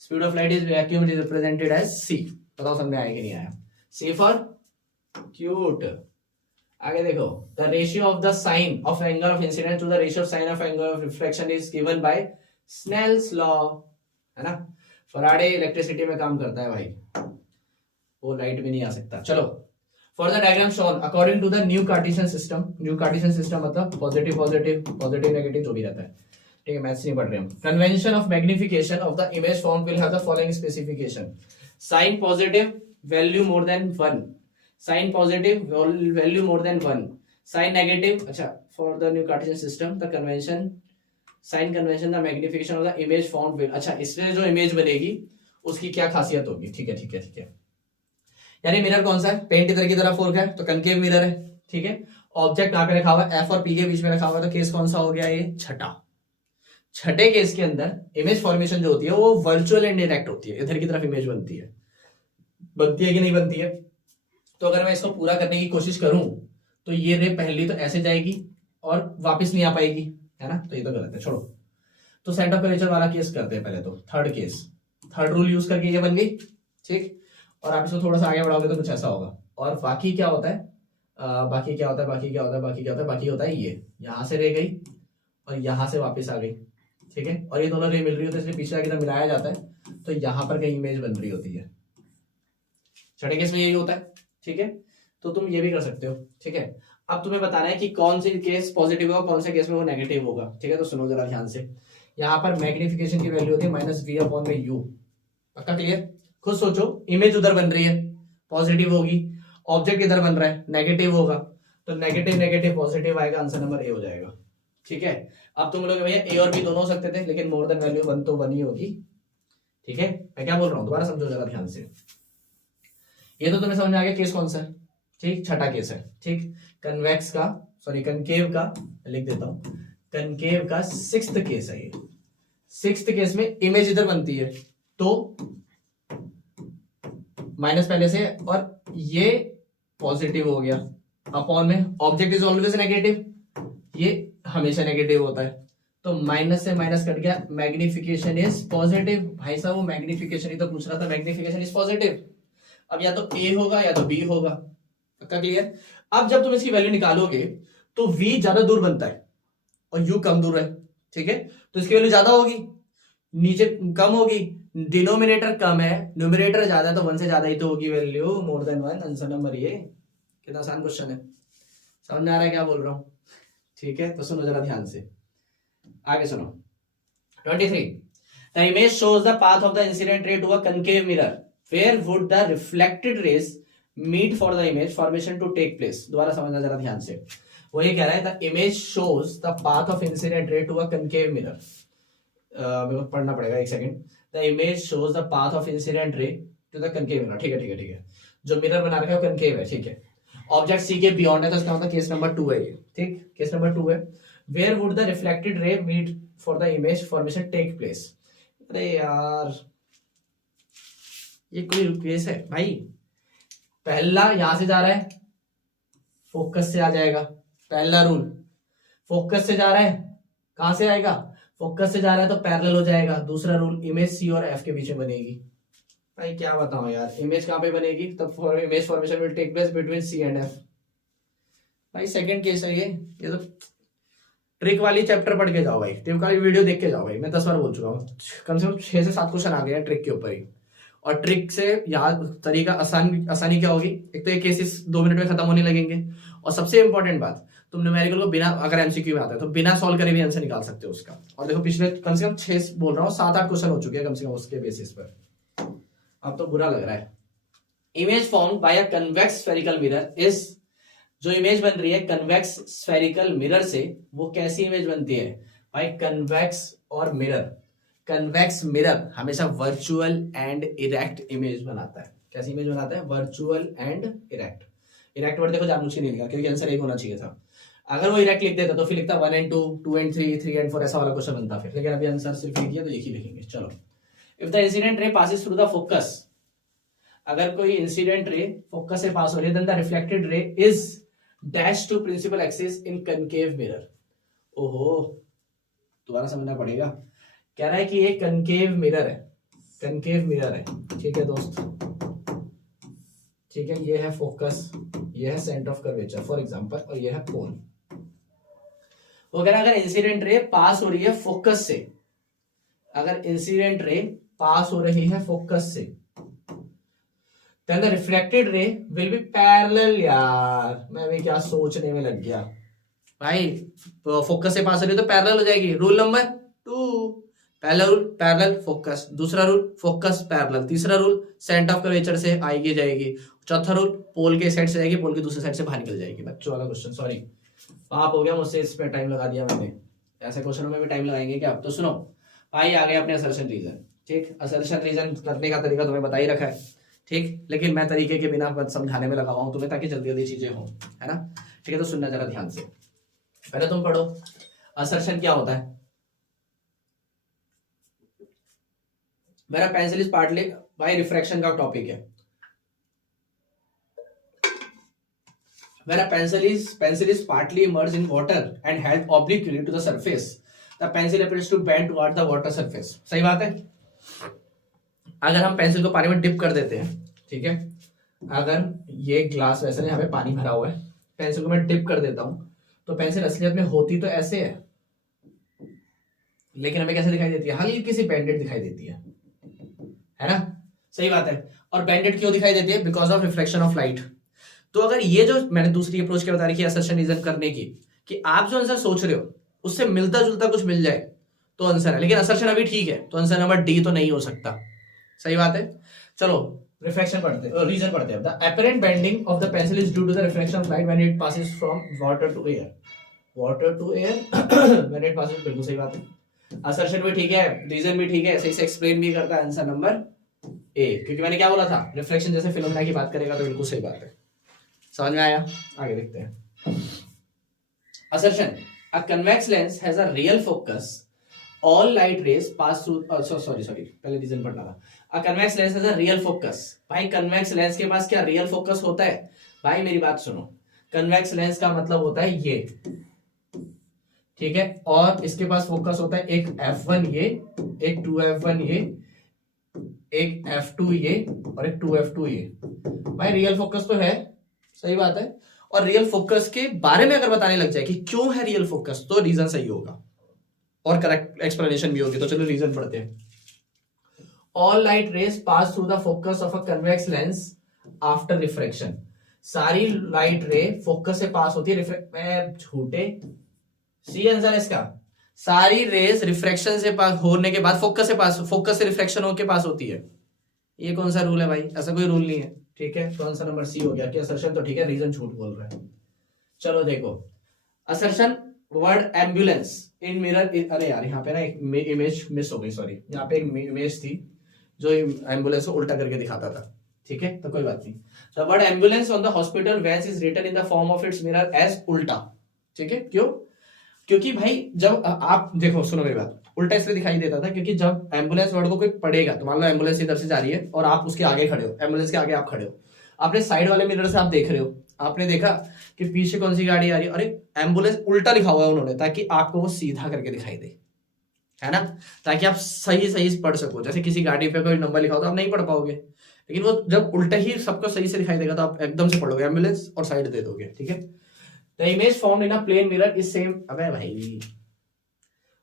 speed of light is vacuum is represented as C. बताओ समझ में आया कि नहीं आया? C for cute. आगे देखो, the ratio of the sine of angle of incidence to the ratio of sine of angle of reflection is given by Snell's law, है ना। फराडे इलेक्ट्रिसिटी में काम करता है भाई, वो लाइट भी नहीं आ सकता। चलो, for the diagram shown according to the new Cartesian system, new Cartesian system मतलब पॉजिटिव पॉजिटिव पॉजिटिव नेगेटिव जो भी रहता है, ठीक है, मैथ्स नहीं पढ़ रहे हम। Convention of magnification of the image form will have the following specification: sign positive value more than 1, sign positive value more than 1, sign negative, अच्छा, for the new Cartesian system the convention, sign convention the magnification of the image form will, अच्छा, इसमें जो image बनेगी उसकी क्या खासियत होगी। ठीक है ठीक है ठीक है, यानी मिरर कौन सा है? पेंट इधर की तरफ फोर्क है तो कनकेव मिरर है, ठीक है। ऑब्जेक्ट कहां पे रखा हुआ है? एफ और पी के बीच में रखा हुआ है, तो केस कौन सा हो गया? ये छठा। छठे केस के अंदर इमेज फॉर्मेशन जो होती है वो वर्चुअल एंड डायरेक्ट होती है, इधर की तरफ इमेज बनती है, बनती है कि नहीं बनती है? तो अगर मैं इसको पूरा करने की कोशिश करूं तो ये रे पहली तो ऐसे जाएगी और वापस नहीं आ पाएगी, है ना, तो ये तो गलत है, छोड़ो। तो सेंटर ऑफ कर्वेचर वाला केस करते हैं पहले, तो third case, third rule use करके ये बन गई, ठीक। और आप इसको थोड़ा सा आगे बढ़ाओगे तो कुछ ऐसा होगा। और बाकी क्या होता है, बाकी क्या होता है, बाकी क्या होता है, बाकी क्या होता है, बाकी होता है ये यहां से रह गई और यहां से वापस आ गई, ठीक है। और ये दोनों रे मिल रही होती है, इसलिए पिछला की तरफ मिलाया जाता है, तो यहां पर कहीं इमेज बन रही होती है। छठे केस में यही होता है, ठीक है। तो तुम ये भी कर सकते हो, ठीक है। अब तुम्हें बताना है कि कौन सी केस पॉजिटिव होगा, कौन से केस में वो नेगेटिव होगा, ठीक है। तो सुनो जरा ध्यान से, यहाँ पर मैग्निफिकेशन की वैल्यू होती है -v/u, पक्का क्लियर? खुद सोचो, इमेज उधर बन रही है, पॉजिटिव होगी, ऑब्जेक्ट इधर बन रहा है, नेगेटिव होगा, तो नेगेटिव नेगेटिव पॉजिटिव आएगा, आंसर नंबर ए हो जाएगा, ठीक है। अब तुम लोग भैया ए और बी दोनों हो सकते थे, लेकिन मोर देन वैल्यू 1 तो 1 ही होगी, ठीक है। मैं क्या बोल रहा हूं दोबारा समझो जरा ध्यान से। ये तो तुम्हें समझ में आ गया केस कौन सा है, ठीक, छठा केस है, ठीक। कन्वेक्स का, सॉरी कनकेव का, लिख देता हूं, कनकेव का 6th केस है ये। 6th केस में इमेज इधर बनती है, तो माइनस पहले से, और ये पॉजिटिव हो गया, अपॉन में ऑब्जेक्ट इज ऑलवेज नेगेटिव, ये हमेशा नेगेटिव होता है, तो माइनस से माइनस कट गया, मैग्निफिकेशन इज पॉजिटिव। भाई साहब वो मैग्निफिकेशन ही तो पूछ रहा था, मैग्निफिकेशन इज पॉजिटिव। अब या तो ए होगा या तो बी होगा, पक्का क्लियर? अब जब तुम इसकी वैल्यू निकालोगे तो v ज्यादा दूर बनता है और u कम दूर है, ठीक है, तो इसकी वैल्यू ज्यादा होगी, नीचे कम होगी, डिनोमिनेटर कम है, न्यूमरेटर ज्यादा है, तो 1 से ज्यादा ही तो होगी value, more than 1। Answer number ये। कितना आसान क्वेश्चन है, समझ में आ रहा है क्या बोल रहा हूँ? ठीक है, तो सुनो जरा ध्यान से, आगे सुनो। 23, the image shows the path of the incident ray to a concave mirror, where would the reflected rays meet for the image formation to take place. दोबारा समझना जरा ध्यान से, वो ये कह रहा है the image shows the path of incident ray to a concave mirror. मेरे को पढ़ना पड़ेगा, एक second. The image shows the path of incident ray to the concave mirror. ठीक है ठीक है ठीक है, जो मिरर बना रखा है वो कनकेव है, ठीक है। ऑब्जेक्ट सी के बियॉन्ड है, तो इसका मतलब केस नंबर 2 है ये, ठीक, केस नंबर 2 है। Where would the reflected ray meet for the image formation take place. अरे यार ये कोई केस है भाई, पहला यहां से जा रहा है, फोकस से आ जाएगा, पहला रूल। फोकस से जा रहा है, कहां से आएगा, फोकस से जा रहा है तो पैरेलल हो जाएगा। दूसरा रूल, इमेज सी और एफ के बीच में बनेगी। भाई क्या बताऊं यार, इमेज कहां पे बनेगी, तब image formation will take place between C and F. भाई सेकंड केस है ये तो ट्रिक वाली चैप्टर पढ़ के जाओ भाई, ट्रिक वाली वीडियो देख के जाओ भाई, मैं 10 बार बोल चुका हूँ, कम से कम 6 से 7 क्वेश्चन आ गए हैं ट्रिक के ऊपर ही। और ट्रिक से याद तरीका आसानी क्या होगी, एक तो ये केसेस 2 मिनट में खत्म होने लगेंगे, और सबसे इंपॉर्टेंट बात, तुम न्यूमेरिकल को बिना, अगर एमसीक्यू में आता है तो बिना सॉल्व करे भी आंसर निकाल सकते हो उसका। और देखो पिछले कम से कम 6 बोल रहा हूँ, 7-8 क्वेश्चन हो चुके हैं कम से कम उसके बेसिस पर। अब तो बुरा लग रहा है। Image formed bye a convex spherical mirror is, जो इमेज बन रही है कन्वेक्स स्फेरिकल मिरर से, वो कैसी इमेज बनती है भाई, कन्वेक्स और मिरर। कन्वेक्स मिरर हमेशा वर्चुअल एंड इरेक्ट इमेज बनाता है। कैसी इमेज बनाता है, virtual and erect. Erect word देखो जानबूझ के नहीं लिखा, क्योंकि आंसर एक होना चाहिए था। अगर वो इरेक्ट लिख देता तो फिर लिखता 1 and 2, 2 and 3, 3 and 4, ऐसा वाला क्वेश्चन बनता फिर, लेकिन अभी आंसर सिर्फ लिख दिया तो एक ही लिखेंगे। चलो, इफ द इंसिडेंट रे पासिस थ्रू द फोकस, अगर कोई इंसिडेंट रे फोकस से पास हो रही है, then the reflected ray is dash to principal axis in concave mirror. ओहो, दोबारा समझना पड़ेगा। कह रहा है कि ये कनकेव मिरर है, कनकेव मिरर है, ठीक है दोस्त, ठीक है। ये है फोकस, ये है centre of curvature for example, और ये है पोल। वो कह रहा है अगर इंसिडेंट रे पास हो रही है फोकस से, अगर इंसिडेंट रे पास हो रही है फोकस से, then the reflected ray will be parallel। यार मैं भी क्या सोचने में लग गया भाई, फोकस से पास हो रही है तो पैरेलल हो जाएगी। रूल नंबर 2, पहला रूल पैरेलल फोकस, दूसरा रूल फोकस पैरेलल, तीसरा रूल सेंटर ऑफ कर्वेचर से आएगी जाएगी, चौथा रूल पोल के साइड से जाएगी, पोल की दूसरी साइड से बाहर निकल जाएगी। बच्चों वाला क्वेश्चन, सॉरी पाप हो गया मुझसे, इस पे टाइम लगा दिया मैंने। ऐसे क्वेश्चनों में भी टाइम लगाएंगे क्या? तो सुनो भाई, आ गए अपने असर्शन रीजन, ठीक। असर्शन रीजन करने का तरीका तुम्हें बता ही रखा है, ठीक, लेकिन मैं तरीके के बिना समझाने में लगा हुआ हूं तुम्हें, ताकि जल्दी जल्दी चीजें हो, है ना। ठीक है, तो सुनना जरा ध्यान से, पहले तुम पढ़ो असर्शन क्या होता है। मेरा पेंसिल इज पार्टली, भाई रिफ्रैक्शन का टॉपिक है मेरा। pencil is partly immersed in water and held obliquely to the surface. The pencil appears to bend toward the water surface. सही बात है। अगर हम पेंसिल को पानी में डिप कर देते हैं, ठीक है, अगर ये ग्लास वैसे यहाँ पे पानी भरा हुआ है, पेंसिल को मैं डिप कर देता हूं, तो पेंसिल असलियत में होती तो ऐसे है, लेकिन हमें कैसे दिखाई देती है, हल्की सी बेंडेड दिखाई देती है ना। सही बात है। और बेंडेड क्यों दिखाई देती है? Because of reflection of light. तो अगर ये जो मैंने दूसरी अप्रोच क्या बता रही है असर्शन रीजन करने की, कि आप जो आंसर सोच रहे हो उससे मिलता जुलता कुछ मिल जाए तो आंसर है, लेकिन असर्शन अभी ठीक है, तो आंसर नंबर डी तो नहीं हो सकता। सही बात है। चलो रिफ्लेक्शन पढ़ते हैं, रीजन पढ़ते हैं। The apparent bending of the pencil is due to the reflection of light when it passes from water to air. Water to air when it passes, बिल्कुल सही बात है। असर्शन भी ठीक है, रीजन भी ठीक है, सही से एक्सप्लेन भी करता है। आंसर नंबर ए, क्योंकि मैंने क्या बोला था, रिफ्लेक्शन जैसे फिनोमेना की बात करेगा तो बिल्कुल सही बात है। समझ में आया? आगे देखते हैं। Assertion, a convex lens has a real focus, all light rays pass through, sorry पहले रीजन पढ़ना था। अ convex lens has a real focus. भाई कन्वेक्स लेंस के पास क्या रियल फोकस होता है? भाई मेरी बात सुनो, कन्वेक्स लेंस का मतलब होता है ये, ठीक है, और इसके पास फोकस होता है एक f1 ये, एक 2f1 ये, एक f2 ये, और एक 2f2 ये। भाई रियल फोकस तो है, सही बात है। और रियल फोकस के बारे में अगर बताने लग जाए कि क्यों है रियल फोकस, तो रीजन सही होगा और करेक्ट एक्सप्लेनेशन भी होगी। तो चलो रीजन पढ़ते हैं। All light rays pass through the focus of a convex lens after refraction. सारी लाइट रे फोकस से पास होती है, रिफ्रैक्ट में झूठे, सी आंसर है इसका। सारी रेज रिफ्रैक्शन से पास होने के बाद फोकस से पास, फोकस से रिफ्रैक्शन होके पास होती है। ये कौन सा रूल है भाई? ऐसा कोई रूल नहीं है, ठीक है। तो आंसर नंबर सी हो गया कि असर्शन तो ठीक है, रीजन झूठ बोल रहा है। चलो देखो, असर्शन वर्ड एम्बुलेंस इन मिरर, अरे यार यहाँ पे ना एक इमेज मिस हो गई, सॉरी। यहाँ पे एक इमेज थी जो एम्बुलेंस को उल्टा करके दिखाता था, ठीक है, तो कोई बात नहीं। The word ambulance on the hospital vans is written in the form of its mirror as उल्टा, ठीक है। क्यों? क्योंकि भाई जब आप देखो, सुनो मेरी बात, उल्टा इसलिए दिखाई देता था क्योंकि जब एम्बुलेंस वर्ड को कोई पढ़ेगा, तो मान लो एम्बुलेंस इधर से जा रही है और आप उसके आगे खड़े हो, एम्बुलेंस के आगे आप खड़े हो, आपने साइड वाले मिरर से आप देख रहे हो, आपने देखा कि पीछे कौन सी गाड़ी आ रही है, अरे एम्बुलेंस उल्टा लिखा हुआ है उन्होंने, ताकि आपको वो सीधा करके दिखाई दे, है ना, ताकि आप सही सही पढ़ सको। जैसे किसी गाड़ी पे कोई नंबर लिखा हो तो आप नहीं पढ़ पाओगे, लेकिन वो जब उल्टा ही सबको सही से दिखाई देगा तो आप एकदम से पढ़ोगे एम्बुलेंस और साइड दे दोगे, ठीक है। The image formed in a plane mirror is same, अबे भाई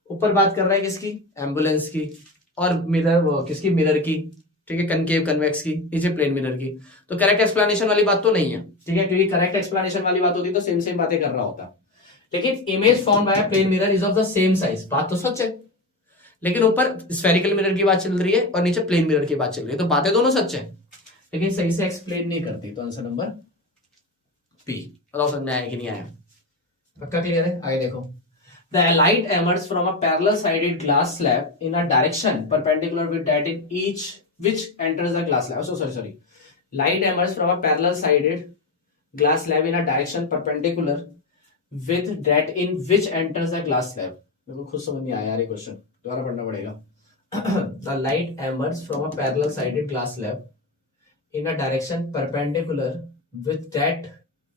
ऊपर बात कर रहा है किसकी? एम्बुलेंस की, और मिरर वो किसकी? मिरर की, ठीक है, कनकेव कन्वेक्स की, नीचे प्लेन मिरर की। तो करेक्ट एक्सप्लेनेशन वाली बात तो नहीं है, ठीक है, क्योंकि करेक्ट एक्सप्लेनेशन वाली बात होती तो सेम सेम बातें कर रहा होता। लेकिन image form by plane mirror is of the same size, बात तो सच है, लेकिन ऊपर स्फेरिकल मिरर की बात चल रही है और नीचे प्लेन मिरर की बात चल रही है, तो बातें दोनों सच है, लेकिन सही से एक्सप्लेन नहीं करती। तो आंसर नंबर पी। बताओ समझ में आया कि नहीं आया? पक्का क्लियर है? आगे देखो, the light emerges from a parallel sided glass slab in a direction perpendicular with that in each which enters the glass slab. So sorry. Light emerges from a parallel sided glass slab in a direction perpendicular with that in which enters the glass slab. मेरे को खुद समझ नहीं आया यार ये question, दोबारा पढ़ना पड़ेगा। The light emerges from a parallel sided glass slab in a direction perpendicular with that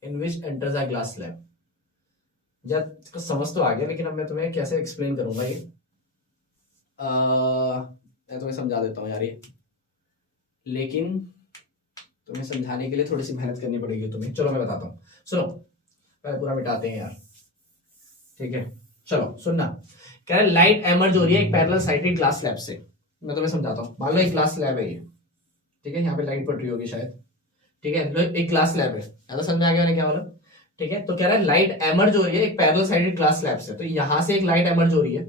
in which enters the glass slab. यार समझ तो आ गया, लेकिन अब मैं तुम्हें कैसे एक्सप्लेन करूंगा ये, मैं तुम्हें समझा देता हूँ यार ये, लेकिन तुम्हें समझाने के लिए थोड़ी सी मेहनत करनी पड़ेगी तुम्हें। चलो मैं बताता हूँ, सुनो, पहले पूरा मिटाते हैं यार, ठीक है। चलो सुनना, कह रहे लाइट एमर्ज हो रही है एक पैरेलल साइडेड ग्लास स्लैब से। मैं तुम्हें समझाता हूँ। मान लो एक ग्लास स्लैब है ये, ठीक है, यहाँ पे लाइट पड़ रही होगी शायद, ठीक है, एक ग्लास स्लैब है, ऐसा समझ में आ गया क्या बोला, ठीक है। तो कह रहा है लाइट एमर्ज हो रही है एक पैरेलल साइडेड ग्लास स्लैब से, तो यहां से एक लाइट एमर्ज हो रही है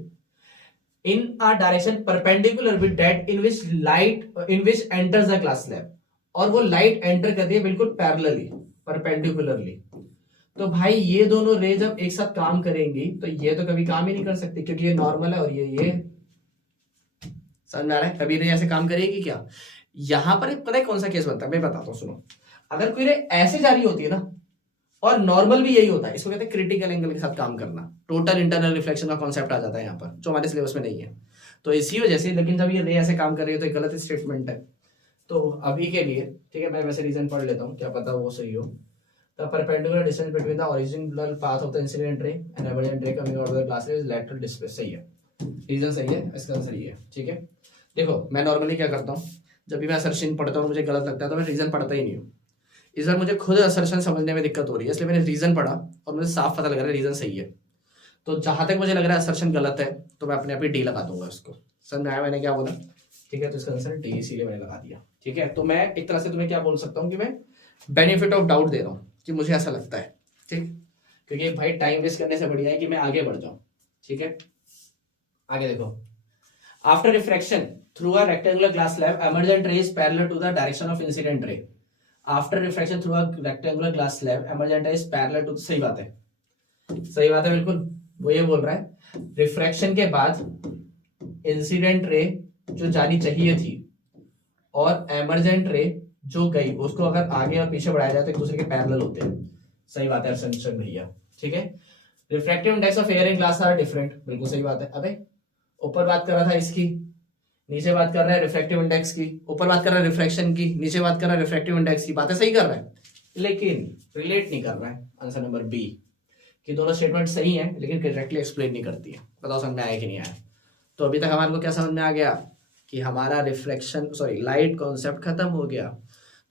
in a direction perpendicular with that in which enters the glass slab, और वो लाइट एंटर कर रही है बिल्कुल पैरेलली, परपेंडिकुलरली। तो भाई ये दोनों रे जब एक साथ काम करेंगी तो ये तो कभी काम ही नहीं कर सकती, क्योंकि ये नॉर्मल है और ये समझ में आ रहा है? कभी रे ऐसे काम करेगी क्या? यहां पर पता है कौन सा केस बनता है, मैं बताता हूँ, सुनो। अगर कोई रे ऐसे जा रही होती है ना, और नॉर्मल भी यही होता है, इसको कहते हैं क्रिटिकल एंगल के साथ काम करना, टोटल इंटरनल रिफ्लेक्शन का कॉन्सेप्ट आ जाता है यहाँ पर, जो हमारे सिलेबस में नहीं है, तो इसी वजह से। लेकिन जब ये रे ऐसे काम कर रही है तो एक गलत स्टेटमेंट है। तो अभी के लिए, ठीक है, मैं वैसे रीजन पढ़ लेता हूँ, क्या पता वो सही हो। The perpendicular distance between the original path of the incident ray and emergent ray coming out of the glass is lateral displace, सही है, रीजन सही है, इसका आंसर ये है, ठीक है। देखो मैं नॉर्मली क्या करता हूँ, जब भी मैं असर्शन पढ़ता हूँ मुझे गलत लगता है तो मैं रीजन पढ़ता ही नहीं हूँ। इस बार मुझे खुद असर्शन समझने में दिक्कत हो रही है, इसलिए मैंने रीजन पढ़ा और मुझे साफ पता लग रहा है रीजन सही है। तो जहां तक मुझे लग रहा है असर्शन गलत है तो मैं अपने आप ही डी लगा दूंगा उसको। समझ में आया मैंने क्या बोला? ठीक है, तो इसका आंसर डी, इसीलिए मैंने लगा दिया, ठीक है। तो मैं एक तरह से तुम्हें क्या बोल सकता हूँ कि मैं बेनिफिट ऑफ डाउट दे रहा हूँ कि मुझे ऐसा लगता है, ठीक, क्योंकि भाई टाइम वेस्ट करने से बढ़िया है कि मैं आगे बढ़ जाऊं, ठीक है। आगे देखो, after refraction through a rectangular glass slab emergent ray is parallel to the direction of incident ray. After refraction through a rectangular glass slab emergent ray is parallel to, सही बात है, सही बात है, बिल्कुल वो ये बोल रहा है। रिफ्रैक्शन के बाद इंसिडेंट रे जो जानी चाहिए थी और एमर्जेंट रे जो गई, उसको अगर आगे और पीछे बढ़ाया जाए तो एक दूसरे के पैरेलल होते हैं, सही बात है अर्शन भैया, ठीक है। Refractive index of air in glass are different, बिल्कुल सही बात है। अबे ऊपर बात कर रहा था इसकी, नीचे बात कर रहा है रिफ्रैक्टिव इंडेक्स की, ऊपर बात कर रहा है रिफ्रैक्शन की, नीचे बात कर रहा है रिफ्रैक्टिव इंडेक्स की, बातें सही कर रहा है लेकिन रिलेट नहीं कर रहा है। आंसर नंबर बी, कि दोनों स्टेटमेंट सही हैं लेकिन करेक्टली एक्सप्लेन नहीं करती है। बताओ समझ में आया कि नहीं आया? तो अभी तक हमारे को क्या समझ में आ गया कि हमारा रिफ्रैक्शन लाइट कॉन्सेप्ट खत्म हो गया।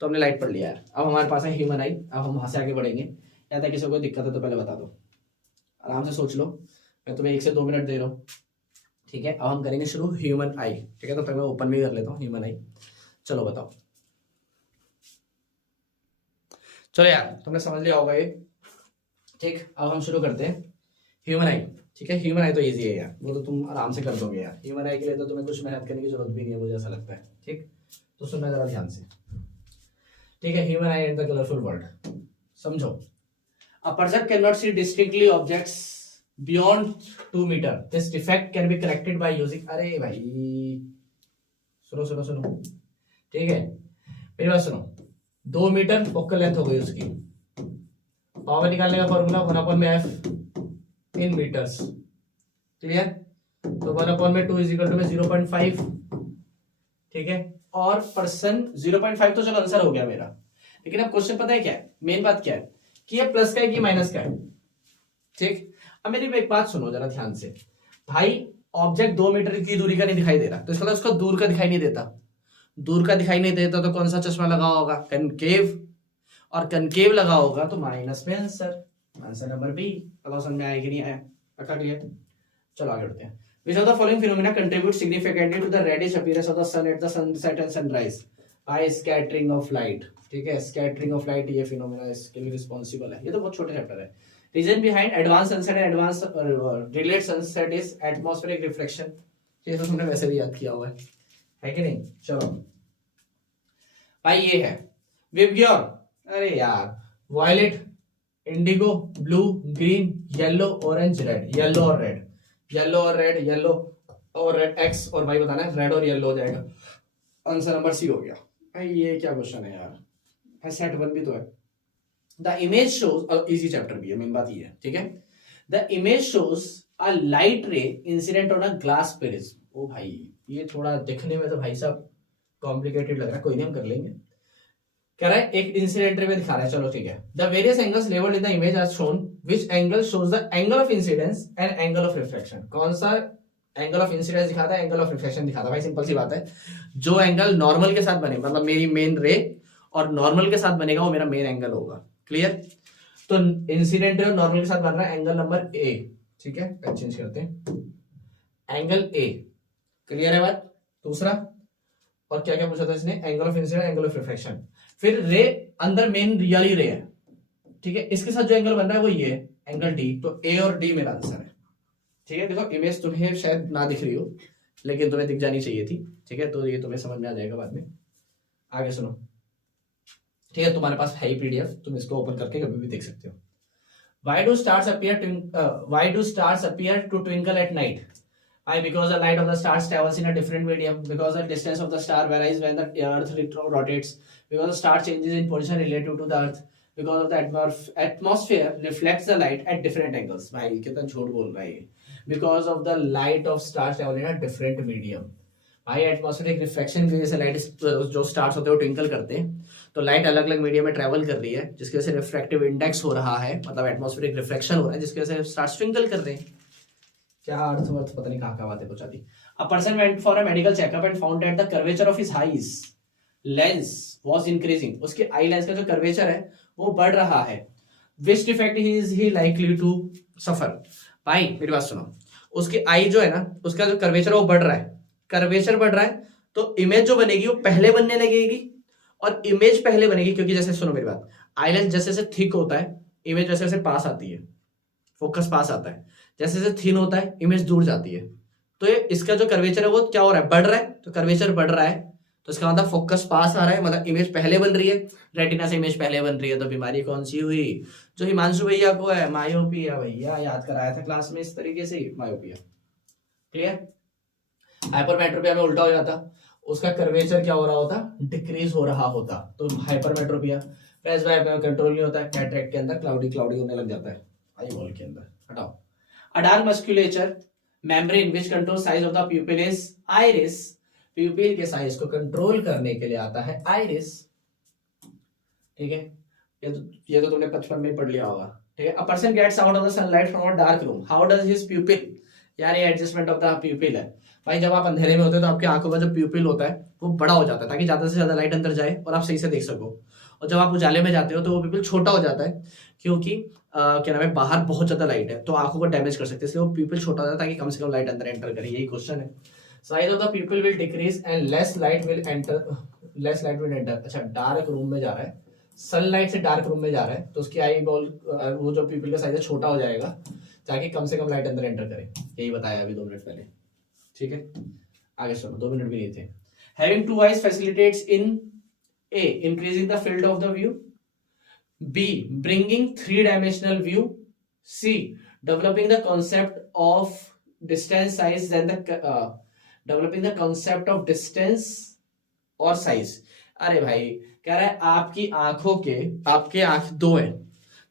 तो हमने लाइट पढ़ लिया यार, अब हमारे पास है ह्यूमन आई। अब हम वहां से आगे बढ़ेंगे, या तक किसी को दिक्कत है तो पहले बता दो, आराम से सोच लो, मैं तुम्हें 1 से 2 मिनट दे रहा हूँ, ठीक है, अब हम करेंगे शुरू ह्यूमन आई। ठीक है, तो पहले मैं ओपन भी कर लेता हूँ ह्यूमन आई। चलो बताओ, चलो यार तुमने समझ लिया होगा ये। ठीक, अब हम शुरू करते हैं ह्यूमन आई। ठीक है, ह्यूमन आई तो इजी है यार, वो तो तुम आराम से कर दोगे यार। ह्यूमन आई के लिए तो तुम्हें कुछ मेहनत करने की जरूरत भी नहीं है, मुझे ऐसा लगता है। ठीक, तो सुनना जरा ध्यान से। ठीक है, human eye and the colourful world. समझो, a person can not see distinctly objects beyond 2 metre. This defect can be corrected by using, अरे भाई सुनो सुनो सुनो, ठीक है मेरी बात सुनो। 2 मीटर फोकल लेंथ हो गई उसकी, पावर निकालने का फॉर्मूला 1/f इन मीटर्स। क्लियर, तो 1/2 इज इक्वल टू 0.5। ठीक है, और पर्सन 0.5 तो चलो आंसर हो गया मेरा। लेकिन अब क्वेश्चन पता है क्या है, मेन बात क्या है कि ये प्लस का है कि माइनस का है। ठीक, अब मेरी एक बात सुनो जरा ध्यान से। भाई ऑब्जेक्ट 2 मीटर की दूरी का नहीं दिखाई दे रहा, तो इसका मतलब उसका दूर का दिखाई नहीं देता। दूर का दिखाई नहीं देता तो कौन सा चश्मा लगा होगा, कनकेव, और कनकेव लगा होगा तो माइनस में आंसर। Answer number B. अब समझ में आया कि नहीं आया, पक्का क्लियर। चलो आगे बढ़ते हैं। Which of the following phenomena contribute significantly to the reddish appearance of the sun at the sunset and sunrise? By scattering of light। ठीक है, स्कैटरिंग ऑफ लाइट ये फिनोमेना इसके लिए रिस्पॉन्सिबल है। ये तो बहुत छोटे चैप्टर है। Reason behind advance sunset and advance delayed sunset is atmospheric reflection. ये तो तुमने वैसे भी याद किया हुआ है कि नहीं। चलो भाई ये है विबग्योर, अरे यार violet, indigo, blue, green, yellow, orange, red. Yellow और रेड, येलो और रेड, येलो और रेड, एक्स और वाई बताना है, रेड और येलो हो जाएगा। आंसर नंबर सी हो गया। भाई ये क्या क्वेश्चन है यार, भाई सेट 1 भी तो है। The image shows, easy chapter भी है, मेन बात ये है। ठीक है, the image shows a light ray incident on a glass prism. ओ भाई ये थोड़ा दिखने में तो भाई साहब कॉम्प्लिकेटेड लग रहा है, कोई नहीं हम कर लेंगे। कह रहा है एक इंसिडेंट रे में दिखा रहा है, चलो ठीक है। The various angles labelled in the image are shown, which angle shows the angle of incidence and angle of reflection. कौन सा एंगल ऑफ इंसिडेंस दिखाता है, एंगल ऑफ रिफ्लेक्शन दिखाता है। भाई सिंपल सी बात है, जो एंगल नॉर्मल के साथ बने, मतलब मेरी मेन रे और नॉर्मल के साथ बनेगा वो मेरा मेन एंगल होगा। क्लियर, तो इंसिडेंट रे और नॉर्मल के साथ बन रहा है एंगल नंबर ए। ठीक है, चेंज करते हैं, एंगल ए। क्लियर है बात। दूसरा और क्या क्या पूछा था इसने, angle of incidence, angle of reflection. फिर रे अंदर मेन रियली रे है। ठीक है, इसके साथ जो एंगल बन रहा है वो ये एंगल डी, तो ए और डी मेरा आंसर है। ठीक है, देखो इमेज तुम्हें शायद ना दिख रही हो लेकिन तुम्हें दिख जानी चाहिए थी। ठीक है, तो ये तुम्हें समझ में आ जाएगा बाद में। आगे सुनो, ठीक है, तुम्हारे पास है ही पीडीएफ, तुम इसको ओपन करके कभी भी देख सकते हो। Why do stars appear to twinkle at night? Why? Because the light of the stars travels in a different medium. Because the distance of the star varies when the Earth rotates. Because the star changes in position relative to the Earth. Because of the atmosphere reflects the light at different angles. भाई कितना झूठ बोल रहा है ये। Because of the light of stars travel in a different medium. भाई atmospheric reflection की वजह से लाइट जो स्टार्स होते हैं वो ट्विंकल करते हैं, तो लाइट अलग अलग मीडियम में ट्रेवल कर रही है जिसकी वजह से रिफ्रैक्टिव इंडेक्स हो रहा है, मतलब एटमॉस्फेरिक रिफ्लेक्शन हो रहा है जिसकी वजह से स्टार्स ट्विंकल कर रहे हैं। क्या अर्थ वर्थ पता नहीं कहाँ बातें पहुंचा दी। A person went for a medical checkup and found that the curvature of his eyes lens was increasing. उसके आई लेंस का जो कर्वेचर है वो बढ़ रहा है। Which defect is he likely to suffer. भाई मेरी बात सुनो, उसकी आई जो है ना, उसका जो कर्वेचर है वो बढ़ रहा है। कर्वेचर बढ़ रहा है तो इमेज जो बनेगी वो पहले बनने लगेगी, और इमेज पहले बनेगी क्योंकि जैसे सुनो मेरी बात, आईलेंस जैसे जैसे थिक होता है इमेज वैसे वैसे पास आती है, फोकस पास आता है। जैसे जैसे थिन होता है इमेज दूर जाती है। तो ये इसका जो कर्वेचर है वो क्या हो रहा है, बढ़ रहा है। तो कर्वेचर बढ़ रहा है तो इसका मतलब फोकस पास आ रहा है, मतलब इमेज पहले बन रही है। रेटिना से इमेज पहले बन रही है, तो बीमारी कौन सी हुई, जो हिमांशु भैया को है, मायोपिया। भैया याद कराया था क्लास में इस तरीके से, मायोपिया। क्लियर, हाइपरमेट्रोपिया में उल्टा हो जाता, उसका कर्वेचर क्या हो रहा होता, डिक्रीज हो रहा होता, तो हाइपरमेट्रोपिया। प्रेसबायोपिया में कंट्रोल नहीं होता है, कैटरेक्ट के अंदर क्लाउडी क्लाउडी होने लग जाता है आई बॉल के अंदर। हटाओ। अ dark musculature membrane which control size of the प्यूपिल is iris. प्यूपिल के साइज को कंट्रोल करने के लिए आता है आइरिस। ठीक है, ये तो तुमने 55 में पढ़ लिया होगा। ठीक है, a person gets out of the sunlight from a dark room, how does his pupil, यार ये एडजस्टमेंट ऑफ द प्यूपिल है। भाई जब आप अंधेरे में होते हो तो आपकी आंखों का जो प्यूपिल होता है वो बड़ा हो जाता है ताकि ज्यादा से ज्यादा लाइट अंदर जाए और आप सही से देख सको। और जब आप उजाले में जाते हो तो वो प्यूपिल छोटा हो जाता है, क्योंकि क्या नाम है, बाहर बहुत ज्यादा लाइट है तो आंखों को डैमेज कर सकते हैं, इसलिए वो प्यूपिल छोटा हो जाता है ताकि कम से कम लाइट अंदर एंटर करे। यही क्वेश्चन है। Size of the प्यूपिल will decrease and less light will enter. अच्छा, डार्क रूम में जा रहा है, सनलाइट से डार्क रूम में जा रहा है तो उसकी आई बॉल, वो जो प्यूपिल का साइज है छोटा हो जाएगा ताकि कम से कम लाइट अंदर एंटर करे। यही बताया अभी 2 मिनट पहले। ठीक है, आगे सुनो, 2 मिनट भी नहीं थे। Having 2 eyes facilitates in A, increasing the field of the view, B, bringing 3-dimensional view, C, developing the concept of distance size and developing the concept of distance और size। अरे भाई कह रहा है आपकी आपके आंख 2 है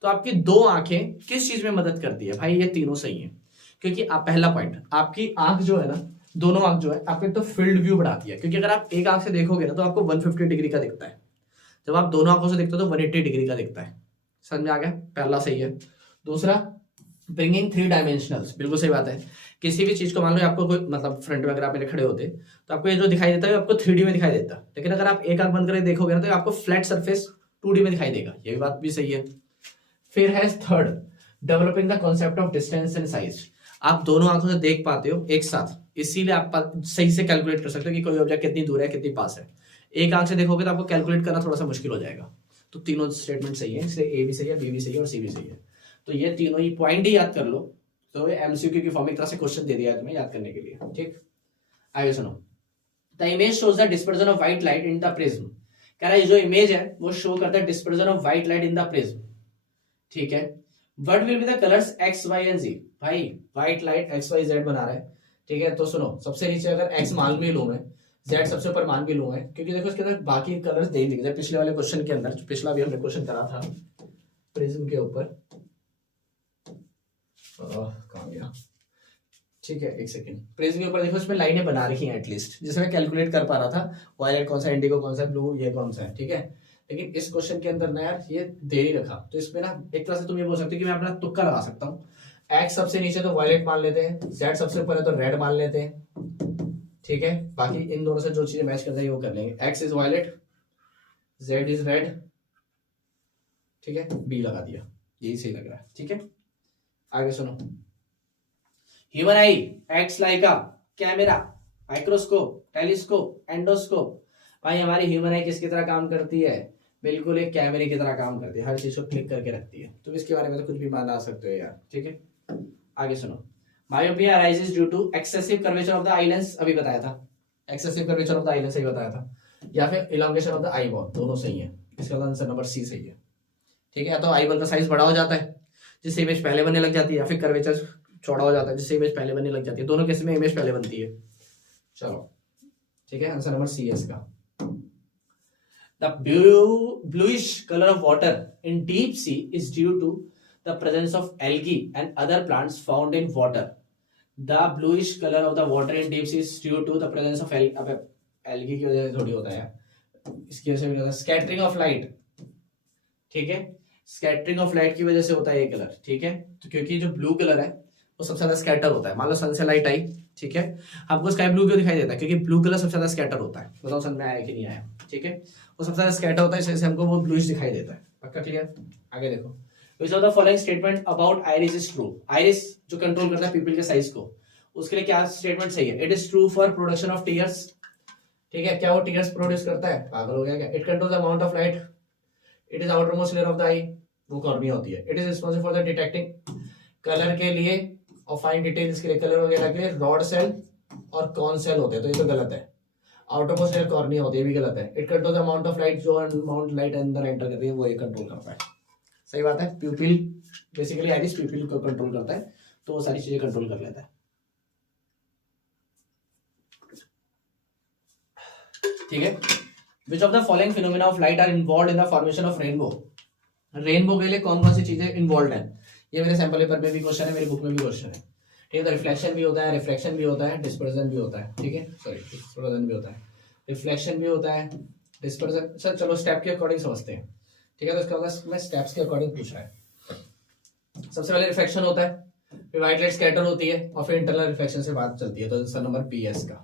तो आपकी 2 आंखें किस चीज में मदद करती है? भाई ये तीनों सही है, क्योंकि पहला पॉइंट, आपकी आंख जो है ना, दोनों आंख जो है आपके तो फील्ड व्यू बढ़ाती है, क्योंकि अगर आप एक आंख से देखोगे ना तो आपको 150 डिग्री का दिखता है, जब आप दोनों आंखों से देखते हो तो 180 डिग्री का दिखता है। समझ में आ गया? पहला सही है। दूसरा, ब्रिंगिंग 3 डायमेंशनल्स, बिल्कुल सही बात है। किसी भी चीज को मान लो आपको कोई मतलब फ्रंट में अगर आप मेरे खड़े होते तो आपको ये जो दिखाई देता है आपको 3D में दिखाई देता, लेकिन अगर आप एक आंख बंद करके देखोगे ना तो आपको फ्लैट सरफेस 2D में दिखाई देगा। ये बात भी सही है। फिर है third, developing the concept of distance and size. आप दोनों आंखों से देख पाते हो एक साथ, इसीलिए आप सही से कैलकुलेट कर सकते हो कि कोई ऑब्जेक्ट कितनी दूर है कितनी पास है। एक आंख से देखोगे तो आपको कैलकुलेट करना थोड़ा सा मुश्किल हो जाएगा। तो तीनों स्टेटमेंट सही है, इसलिए ए भी सही है, बी भी सही है और सी भी सही है। तो ये तीनों ही पॉइंट ही याद कर लो, तो ये एमसीक्यू की फॉर्म एक तरह से क्वेश्चन दे दिया है तुम्हें याद करने के लिए। ठीक, आगे सुनो। The image shows the dispersion of white light in the prism. कह रहा है जो इमेज है वो शो करता है dispersion of white light in the prism. ठीक है, what will be the colours X Y and G. भाई white light X Y Z बना रहा है। ठीक है, तो सुनो, सबसे नीचे अगर एक्स मान भी लूं मैं, जेड सबसे ऊपर मान भी लूं मैं, क्योंकि देखो इसके अंदर बाकी कलर्स दे दिए पिछले वाले क्वेश्चन के अंदर, पिछला भी हमने क्वेश्चन करा था प्रिज्म के ऊपर। कहां गया? ठीक है, एक सेकंड। प्रिज्म के ऊपर देखो इसमें लाइनें बना रखी हैं एटलीस्ट, जिससे मैं कैलकुलेट कर पा रहा था वायलेट कौन सा, इंडिगो कौन सा, ब्लू ये कौन सा है। ठीक है, लेकिन इस क्वेश्चन के अंदर ना यार ये दे ही रखा, तो इसमें ना एक तरह से तुम ये बोल सकते हो कि मैं अपना तुक्का लगा सकता हूँ। एक्स सबसे नीचे तो वायलेट मान लेते हैं, जेड सबसे ऊपर है तो रेड मान लेते हैं। ठीक है, बाकी इन दोनों से जो चीजें मैच करता है वो कर लेंगे। X is violet, Z is red. ठीक है, बी लगा दिया, यही सही लग रहा है। ठीक है, आगे सुनो। Human I acts like a camera, microscope, telescope, endoscope. भाई हमारी ह्यूमन आई किसकी तरह काम करती है? बिल्कुल एक कैमरे की तरह काम करती है, हर चीज को क्लिक करके रखती है। तो इसके बारे में तो कुछ भी मान ला सकते हो यार। ठीक है, आगे सुनो। Myopia arises due to excessive curvature of the eye lens, अभी बताया था excessive curvature of the eye lens, सही बताया था, या फिर elongation of the eye ball, दोनों सही है। इसका आंसर नंबर सी सही है। ठीक है, या तो आई बॉल का साइज बड़ा हो जाता है जिससे इमेज पहले बनने लग जाती है, या फिर कर्वेचर चौड़ा हो जाता है जिससे इमेज पहले बनने लग जाती है। दोनों केस में इमेज पहले बनती है। चलो ठीक है, आंसर नंबर सी है इसका। The bluish color of water in deep sea is due to the presence of algae and other plants found in water. The bluish color of the water in deep sea is due to the presence of algae की वजह से थोड़ी होता है, इसकी वजह से भी होता है। Scattering of light, ठीक है, स्कैटरिंग ऑफ लाइट की वजह से होता है ये कलर। ठीक है, तो क्योंकि जो ब्लू कलर है वो सबसे ज्यादा स्कैटर होता है। मान लो सन से लाइट आई, ठीक है, आपको स्काई ब्लू क्यों दिखाई देता है? क्योंकि ब्लू कलर सबसे ज्यादा स्कैटर होता है। बताओ समझ में आया कि नहीं आया? ठीक है, वो सबसे ज्यादा स्कैटर होता है, इसलिए हमको वो ब्लूइश दिखाई देता है। पक्का क्लियर? आगे देखो। Which of the following statement about iris is true. Iris जो कंट्रोल करता है पीपल के साइज को, उसके लिए क्या स्टेटमेंट सही है? It is true for production of tears. ठीक है, क्या वो टीयर्स प्रोड्यूस करता है? पागल हो गया क्या? It controls the amount of light. It is outer most layer of the eye, वो कॉर्निया होती है। It is responsible for the detecting colour के लिए और फाइन डिटेल्स के लिए, कलर वगैरह के लिए रॉड सेल और कॉन सेल होते हैं, तो ये तो गलत है। आउटर मोस्ट लेयर कॉर्निया होती है, भी गलत है। It controls the amount of light, जो अमाउंट लाइट अंदर एंटर करती है वो ये कंट्रोल करता है। सही बात है। प्यूपिल बेसिकली आइरिस प्यूपिल को कंट्रोल करता है, तो वो सारी चीजें कंट्रोल कर लेता है। ठीक है, which of the following phenomena of light are involve in the formation of rainbow. Rainbow के लिए कौन कौन सी चीजें इन्वॉल्व है? ये मेरे सैंपल पेपर में भी क्वेश्चन है, मेरी बुक में भी क्वेश्चन है। ठीक है, तो रिफ्लेक्शन भी होता है, रिफ्रैक्शन भी होता है, डिस्पर्जन भी होता है। ठीक है, सॉरी डिस्पर्जन भी होता है, रिफ्लेक्शन भी होता है, डिस्पर्जन। सर चलो स्टेप के अकॉर्डिंग समझते हैं। ठीक है, तो इसका मैं स्टेप्स के अकॉर्डिंग पूछ रहा है। सबसे पहले रिफ्लेक्शन होता है। फिर व्हाइट लाइट स्कैटर होती है और फिर इंटरनल रिफ्लेक्शन से बात चलती है। तो आंसर नंबर बी है इसका,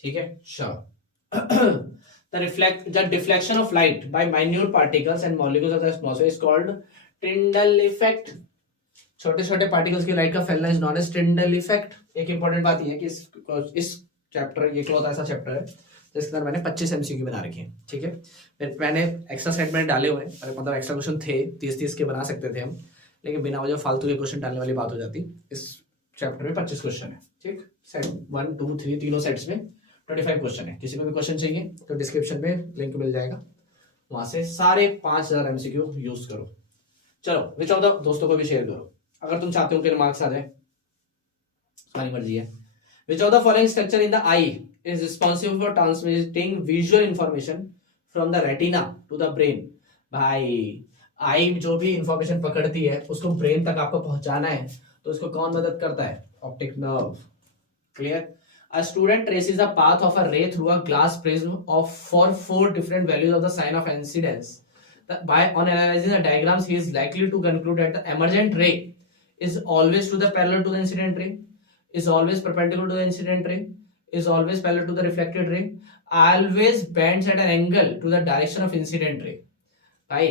ठीक है। Sure. The deflection of light by minute particles and molecules of the atmosphere is called Tyndall effect. छोटे छोटे पार्टिकल्स की लाइट का फैलना is known as Tyndall effect। एक इंपॉर्टेंट बात यह है कि इस चैप्टर, ये क्लॉथ ऐसा चैप्टर है जिसके अंदर मैंने 25 MCQ बना रखे हैं, ठीक है। फिर मैंने एक्स्ट्रा सेट मैंने डाले हुए हैं, मतलब एक्स्ट्रा क्वेश्चन थे 30 के बना सकते थे हम, लेकिन बिना वजह फालतू के क्वेश्चन डालने वाली बात हो जाती। इस चैप्टर में 25 क्वेश्चन है, ठीक। सेट 1 2 3 तीनों सेट्स में 25 क्वेश्चन है। किसी को भी क्वेश्चन चाहिए तो डिस्क्रिप्शन में लिंक मिल जाएगा, वहां से सारे 5000 MCQ यूज करो। चलो विच ऑफ द दोस्तों को भी शेयर करो अगर तुम चाहते हो कि मार्क्स आ जाए, तुम्हारी मर्जी है। Which of the following structure in the eye is responsible for transmitting visual information from the retina to the brain. भाई आई जो भी इंफॉर्मेशन पकड़ती है उसको ब्रेन तक आपको पहुंचाना है, तो उसको कौन मदद करता है? Optic nerve. Clear? A student traces the path of a ray through a glass prism for 4 different values of the sign of incidence. On analyzing the diagrams, he is likely to conclude that the emergent ray is always parallel to the incident ray, is always perpendicular to the incident ray, is always parallel to the reflected ray, always bends at an angle to the direction of incident ray. भाई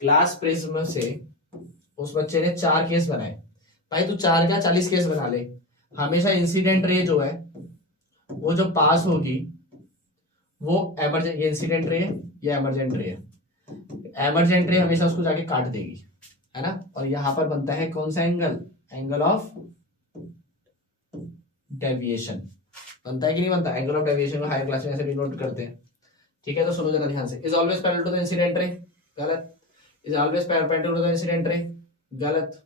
glass prism से उस बच्चे ने 4 case बनाए, भाई तू 4 का 40 case बना ले। हमेशा इंसिडेंट रे जो है वो जो पास होगी वो एमरजेंट, ये इंसिडेंट रे है, ये एमरजेंट रे है। एमरजेंट रे हमेशा उसको जाके काट देगी, है ना। और यहां पर बनता है कौन सा एंगल? एंगल ऑफ डेविएशन बनता है कि नहीं बनता? एंगल ऑफ डेविएशन को हायर क्लास में ऐसे डिनोट करते हैं, ठीक है। तो सुनो जरा ध्यान से। Is always parallel to the incident ray, गलत। Is always perpendicular to the incident ray, गलत।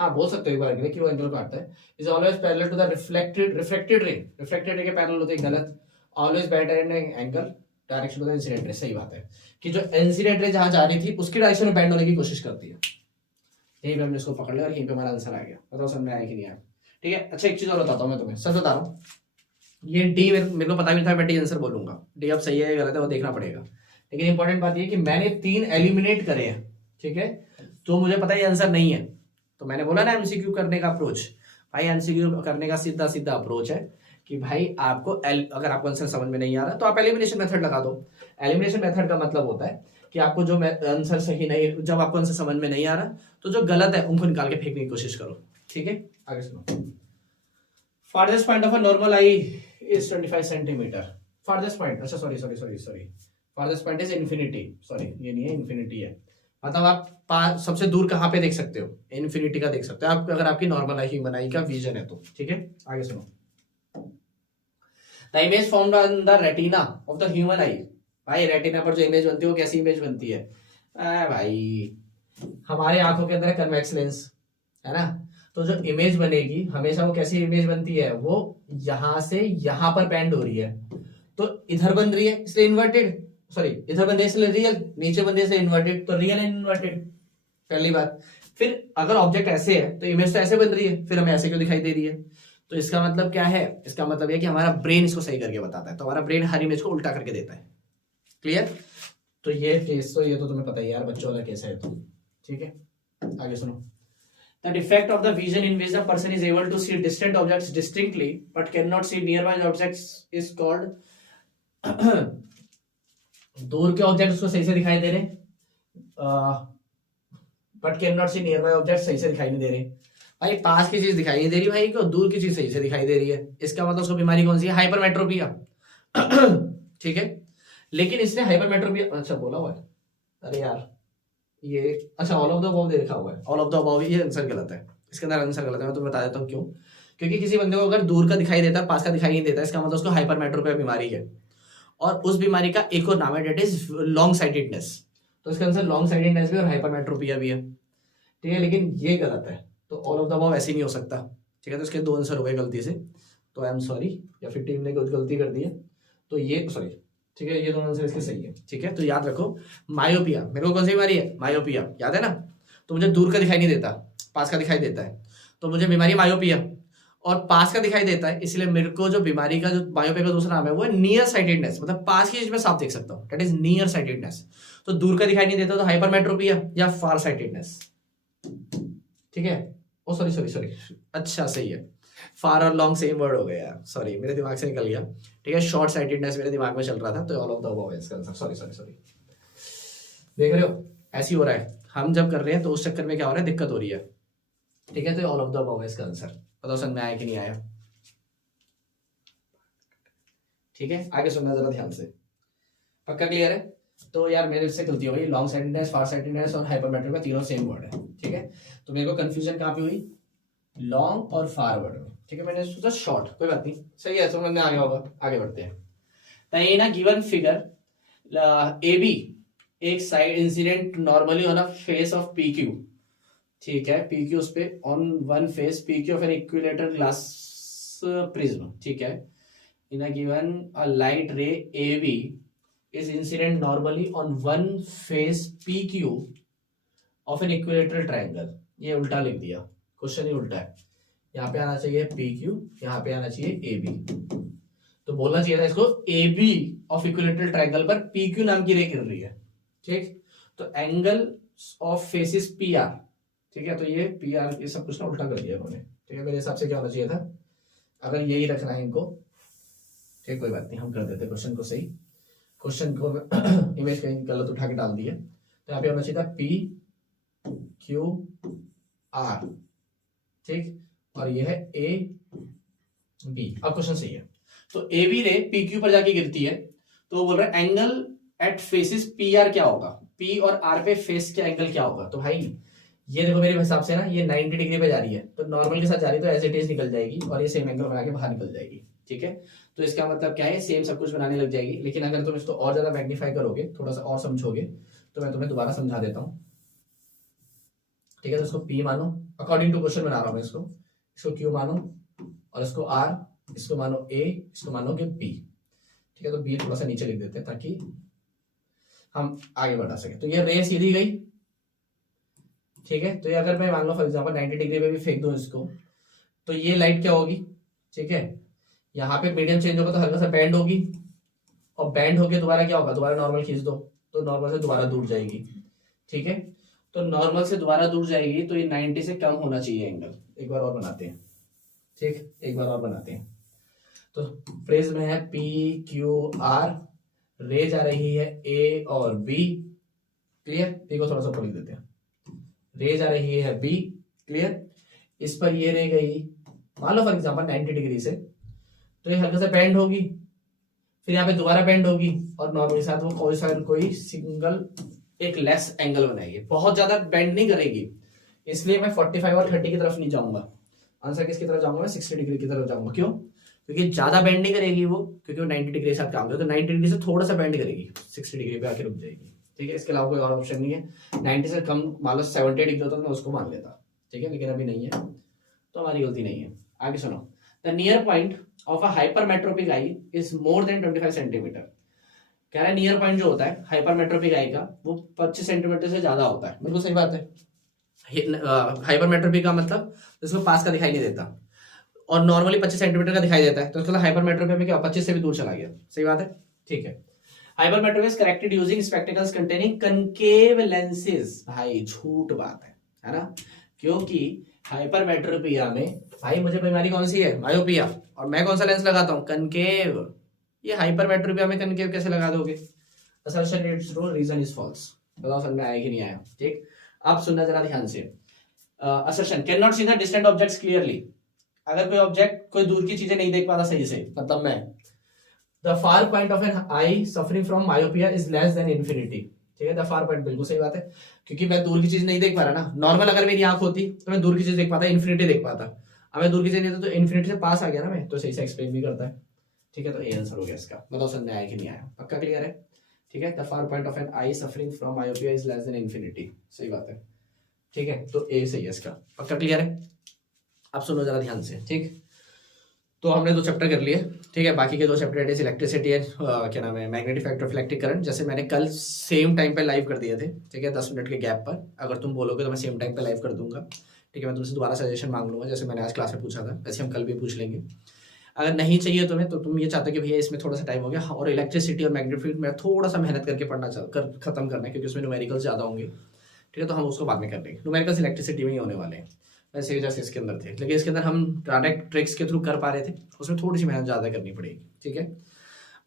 हाँ बोल सकते हो एक बार के लिए कि वो एंगल काटता है। Is always parallel to the reflected ray, reflected ray के पैरेलल होते हैं, गलत। Always bend at an angle direction to the incident ray, सही बात है कि जो इंसिडेंट रे जहां जा रही थी उसकी डायरेक्शन में बेंड होने की कोशिश करती है। यहीं पे हमने इसको पकड़ लिया और यहीं पे हमारा आंसर आ गया। बताओ समझ में आया कि नहीं आया? ठीक है। अच्छा एक चीज और बताता हूँ मैं तुम्हें, सच बता रहा हूँ। ये डी मेरे को पता भी था, मैं डी आंसर बोलूंगा। डी अब सही है गलत है वो देखना पड़ेगा, लेकिन इंपॉर्टेंट बात ये कि मैंने 3 एलिमिनेट करे हैं, ठीक है। तो मुझे पता है आंसर नहीं है, तो मैंने बोला ना एमसीक्यू करने का अप्रोच। भाई एमसीक्यू करने का सीधा सीधा अप्रोच है कि भाई आपको अगर आपको आंसर समझ में नहीं आ रहा तो आप एलिमिनेशन मेथड लगा दो। एलिमिनेशन मेथड का मतलब होता है कि आपको जो आंसर सही नहीं, जब आपको आंसर समझ में नहीं आ रहा तो जो गलत है उनको निकाल के फेंकने की कोशिश करो, ठीक है। आगे सुनो। Farthest point of a normal eye is 25 centimetre. Farthest point, अच्छा sorry farthest point is infinity, sorry ये नहीं है, इन्फिनिटी है। मतलब आप सबसे दूर कहां पे देख सकते हो? इन्फिनिटी का देख सकते हो आप, अगर आपकी नॉर्मल आई ह्यूमन आई का विजन है तो, ठीक है। आगे सुनो। The image formed on the retina of the human आई। भाई रेटिना पर जो इमेज बनती है वो कैसी इमेज बनती है? भाई हमारे आंखों के अंदर कन्वेक्स लेंस है ना, तो जो इमेज बनेगी हमेशा वो कैसी इमेज बनती है? वो यहां से यहां पर बेंड हो रही है, तो इधर बन रही है इसलिए इन्वर्टेड, सॉरी इधर बन रही है इसलिए रियल, नीचे बन रही है इसलिए इन्वर्टेड, तो रियल एंड इन्वर्टेड, पहली बात। फिर अगर ऑब्जेक्ट ऐसे है तो इमेज तो ऐसे बन रही है, फिर हमें ऐसे क्यों दिखाई दे रही है? तो इसका मतलब क्या है? इसका मतलब है कि हमारा ब्रेन इसको सही करके बताता है, तो हमारा ब्रेन हर इमेज को उल्टा करके देता है। क्लियर? तो ये केस तो ये तो तुम्हें पता ही यार, बच्चों वाला केस है तो, ठीक है। आगे सुनो। The defect of the vision in which the person is able to see distant objects distinctly but cannot see nearby objects is called दूर के ऑब्जेक्ट उसको सही से दिखाई दे रहे, but can not see nearby object, सही से दिखाई नहीं दे रहे। भाई पास की चीज दिखाई नहीं दे रही भाई को, दूर की चीज सही से दिखाई दे रही है, इसका मतलब उसको बीमारी कौन सी है? हाइपरमेट्रोपिया। ठीक है, लेकिन इसने हाइपरमेट्रोपिया अच्छा बोला हुआ है, अरे यार ये अच्छा ऑल ऑफ द अबव दे रखा हुआ है, ऑल ऑफ द अबव, ये आंसर गलत है, इसके अंदर आंसर गलत है। मैं तुम्हें बता देता हूँ क्यों। क्योंकि किसी बंदे को अगर दूर का दिखाई देता है पास का दिखाई नहीं देता, इसका मतलब उसको हाइपरमेट्रोपिया बीमारी है, और उस बीमारी का एक और नाम है डेट इज लॉन्ग साइटेडनेस। तो इसका आंसर लॉन्ग साइटेडनेस भी और हाइपरमेट्रोपिया भी है, ठीक है, लेकिन ये गलत है, तो ऑल ऑफ द अबव ऐसे नहीं हो सकता, ठीक है। तो इसके 2 आंसर हो गए गलती से, तो आई एम सॉरी, या फिर टीम ने कुछ गलती कर दी है, तो ये सॉरी, ठीक है, ये 2 आंसर इसके सही है, ठीक है। तो याद रखो मायोपिया, मेरे को कौन सी बीमारी है? मायोपिया, याद है ना। तो मुझे दूर का दिखाई नहीं देता, पास का दिखाई देता है, तो मुझे बीमारी मायोपिया, और पास का दिखाई देता है, इसलिए मेरे को जो बीमारी का जो मायोपिया का दूसरा नाम है वो है नियर साइटेडनेस, मतलब पास की चीज में साफ देख सकता हूँ, दैट इज नियर साइटेडनेस। तो दूर का दिखाई नहीं देता तो हाइपरमेट्रोपिया या फार साइटेडनेस, ठीक है। ओ सॉरी सॉरी सॉरी, अच्छा सही है, फार और लॉन्ग सेम वर्ड हो गया यार, सॉरी मेरे दिमाग से निकल गया। ठीक है, शॉर्ट साइटेडनेस मेरे दिमाग में चल रहा था, तो ऑल ऑफ द अबव है इसका आंसर। सॉरी सॉरी सॉरी, देख रहे हो ऐसी हो रहा है, हम जब कर रहे हैं तो उस चक्कर में क्या हो रहा है, दिक्कत हो रही है। ठीक है, तो ऑल ऑफ द अबव है इसका आंसर। बताओ समझ में आया कि नहीं आया? ठीक है, आगे सुनना जरा ध्यान से, पक्का क्लियर है? तो यार मेरे से गलती हो गई, लॉन्ग साइटेडनेस, फार साइटेडनेस और हाइपरमेट्रोपिया तीनों सेम वर्ड है। ठीक है, तो मेरे को कंफ्यूजन कहाँ पे हुई, लॉन्ग और फार वर्ड में। ठीक है, मैंने सोचा शॉर्ट, कोई बात नहीं, सही है, समझ में आ गया होगा। आगे बढ़ते हैं। In a given figure A B एक side incident normally on a face of P Q. ठीक है, पी क्यू उस पे on one face P Q of an equilateral glass prism. ठीक है, in a given a light ray A B is incident normally on one face PQ of an equilateral triangle। ये उल्टा लिख दिया, question ही उल्टा है। यहाँ पे आना चाहिए PQ, यहाँ पे आना चाहिए AB, तो बोलना चाहिए था इसको AB ऑफ इक्विलेटरल ट्रायंगल पर PQ नाम की रे गिर रही है। ठीक, तो एंगल ऑफ फेसिस PR। ठीक है, तो ये PR ये सब कुछ ना उल्टा कर दिया उन्होंने। ठीक है, मेरे हिसाब से क्या होना चाहिए था, अगर यही रखना है इनको, ठीक कोई बात नहीं, हम कर देते क्वेश्चन को सही। क्वेश्चन को इमेज कहीं गलत उठा के डाल दिए, तो यहाँ पे होना चाहिए था PQR। ठीक, और ये है AB। अब क्वेश्चन सही है, तो AB रे PQ पर जाके गिरती है, तो वो बोल रहा है एंगल एट फेसिस PR क्या होगा, P और R पे फेस के एंगल क्या होगा। तो भाई ये देखो मेरे हिसाब से ना ये 90 डिग्री पे जा रही है, तो नॉर्मल के साथ जा रही है, तो एज इट इज निकल जाएगी और ये सेम एंगल बना के बाहर निकल जाएगी। ठीक है, तो इसका मतलब क्या है, सेम सब कुछ बनाने लग जाएगी। लेकिन अगर तुम इसको और ज्यादा मैग्नीफाई करोगे, थोड़ा सा और समझोगे, तो मैं तुम्हें दोबारा समझा देता हूँ। ठीक है, तो इसको P मानो, अकॉर्डिंग टू क्वेश्चन बना रहा हूँ मैं इसको Q मानो, और इसको R, इसको मानो A, इसको मानो कि B। ठीक है, तो B थोड़ा सा नीचे लिख देते हैं ताकि हम आगे बढ़ा सके। तो ये रे सीधी गई। ठीक है, तो ये अगर मैं मान लो फॉर एग्जांपल 90 डिग्री पे भी फेंक दूं इसको, तो ये लाइट क्या होगी, ठीक है, यहाँ पे मीडियम चेंज होगा तो हल्का सा बैंड होगी, और बैंड होके दोबारा क्या होगा, दोबारा नॉर्मल खींच दो तो नॉर्मल से दोबारा दूर जाएगी। ठीक है, तो नॉर्मल से दोबारा दूर जाएगी, तो ये 90 से कम होना चाहिए एंगल। एक बार और बनाते हैं। ठीक, एक बार और बनाते हैं। तो फ्रेज में है PQR, रे जा रही है A और B। क्लियर, देखो थोड़ा सा ऊपर लिख देते हैं, रे जा रही है B। क्लियर, इस पर ये रे गई मान लो फॉर एग्जांपल 90 डिग्री से, तो ये हल्का सा बेंड होगी, फिर यहाँ पे दोबारा बेंड होगी, और नॉर्मल के साथ वो कोई सिंगल एक लेस एंगल बनाएगी, बहुत ज्यादा बेंड नहीं करेगी। इसलिए मैं 45 और 30 की तरफ नहीं जाऊंगा, आंसर किसकी तरफ जाऊंगा, मैं 60 डिग्री की तरफ जाऊंगा। क्यों, क्योंकि ज्यादा बेंड नहीं करेगी वो, क्योंकि वो 90 डिग्री के साथ काम करेगी, तो 90 डिग्री से थोड़ा सा बेंड करेगी, 60 डिग्री पे आके रुक जाएगी। ठीक है, इसके अलावा कोई और ऑप्शन नहीं है। 90 से कम मान लो 70 डिग्री होता तो मैं उसको मान लेता। ठीक है, लेकिन अभी नहीं है, तो हमारी गलती नहीं है। आगे सुनो, the near point of a hypermetropic I is more than 25 centimetre. कह रहा है नियर पॉइंट जो होता है हाइपरमेट्रोपिक आई का, वो 25 सेंटीमीटर से ज्यादा होता है। बिल्कुल सही बात है। हाइपरमेट्रोपिक का मतलब इसको पास का दिखाई नहीं देता, और नॉर्मली 25 सेंटीमीटर का दिखाई देता है, तो इसका हाइपरमेट्रोपिक में क्या 25 से भी दूर चला गया। सही बात है, ठीक है। Hypermetropic is corrected using spectacles containing concave lenses. भाई झूठ बात है ना, क्योंकि हाइपरमेट्रोपिया में भाई मुझे बीमारी कौन सी है, मायोपिया, और मैं कौन सा लेंस लगाता हूँ, कनकेव। ये हाइपरमेट्रोपिया में कनकेव कैसे लगा दोगे? Assertion is true, reason is false. बताओ समझ में आया कि नहीं आया? ठीक, अब सुनना जरा ध्यान से। Assertion can not see the distant objects clearly. अगर कोई ऑब्जेक्ट कोई दूर की चीजें नहीं देख पाता सही से, मतलब मैं, the far point of an eye suffering from myopia is less than infinity. ठीक है, द फार पॉइंट, बिल्कुल सही बात है, क्योंकि मैं दूर की चीज नहीं देख पा रहा ना। नॉर्मल अगर मेरी आंख होती तो मैं दूर की चीज देख पाता, इन्फिनिटी देख पाता। अब मैं दूर की चीज नहीं, तो इन्फिनिटी से पास आ गया ना मैं, तो सही से एक्सप्लेन भी करता है। ठीक है, तो ए आंसर हो गया इसका। बताओ समझ में आया कि नहीं आया? पक्का क्लियर है? ठीक है, the far point of an eye suffering from myopia is less than infinity. सही बात है, ठीक है, तो ए सही है इसका। पक्का क्लियर है? अब सुनो जरा ध्यान से। ठीक, तो हमने 2 चैप्टर कर लिए। ठीक है, बाकी के 2 चैप्टर इज इलेक्ट्रिसिटी एंड क्या नाम है, magnetic effect of electric current. जैसे मैंने कल सेम टाइम पे लाइव कर दिए थे। ठीक है, 10 मिनट के गैप पर, अगर तुम बोलोगे तो मैं सेम टाइम पे लाइव कर दूंगा। ठीक है, मैं तुमसे दोबारा सजेशन मांग लूंगा, जैसे मैंने आज क्लास में पूछा था वैसे हम कल भी पूछ लेंगे। अगर नहीं चाहिए तुम्हें, तो तुम ये चाहते हो कि भैया इसमें थोड़ा सा टाइम हो गया, और इलेक्ट्रिसिटी और मैग्नेटिक फील्ड में थोड़ा सा मेहनत करके पढ़ना खत्म करना है, क्योंकि उसमें न्यूमेरिकल्स ज़्यादा होंगे। ठीक है, तो हम उसको बाद में कर लेंगे। न्यूमेरिकल्स इलेक्ट्रिसिटी में ही होने वाले हैं, वैसे ही जैसे इसके अंदर थे, लेकिन इसके अंदर हम डायरेक्ट ट्रिक्स के थ्रू कर पा रहे थे, उसमें थोड़ी सी मेहनत ज़्यादा करनी पड़ेगी। ठीक है,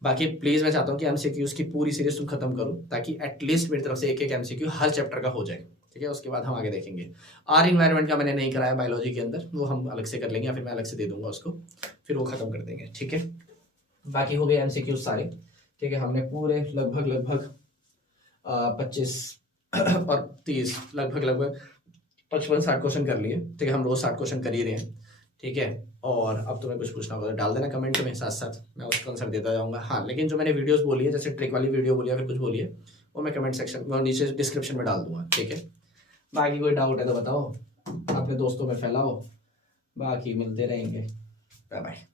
बाकी प्लीज़ मैं चाहता हूँ कि एमसीक्यूज़ की पूरी सीरीज तुम खत्म करो, ताकि एटलीस्ट मेरी तरफ से एक एक एमसीक्यू हर चैप्टर का हो जाए। ठीक है, उसके बाद हम आगे देखेंगे। आर इन्वायरमेंट का मैंने नहीं कराया बायोलॉजी के अंदर, वो हम अलग से कर लेंगे, या फिर मैं अलग से दे दूंगा उसको, फिर वो खत्म कर देंगे। ठीक है, बाकी हो गए एमसीक्यूज सारे। ठीक है, हमने पूरे लगभग 25 और 30 लगभग 55-60 क्वेश्चन कर लिए। ठीक है, हम रोज 60 क्वेश्चन कर ही रहे हैं। ठीक है, और अब तुम्हें कुछ पूछना होगा तो डाल देना कमेंट में, साथ साथ मैं उसका आंसर देता जाऊंगा। हाँ, लेकिन जो मैंने वीडियोस बोली है, जैसे ट्रिक वाली वीडियो बोली है, फिर कुछ बोली है, वो मैं कमेंट सेक्शन में नीचे डिस्क्रिप्शन में डाल दूंगा। ठीक है, बाकी कोई डाउट है तो बताओ, अपने दोस्तों में फैलाओ, बाकी मिलते रहेंगे। Bye bye.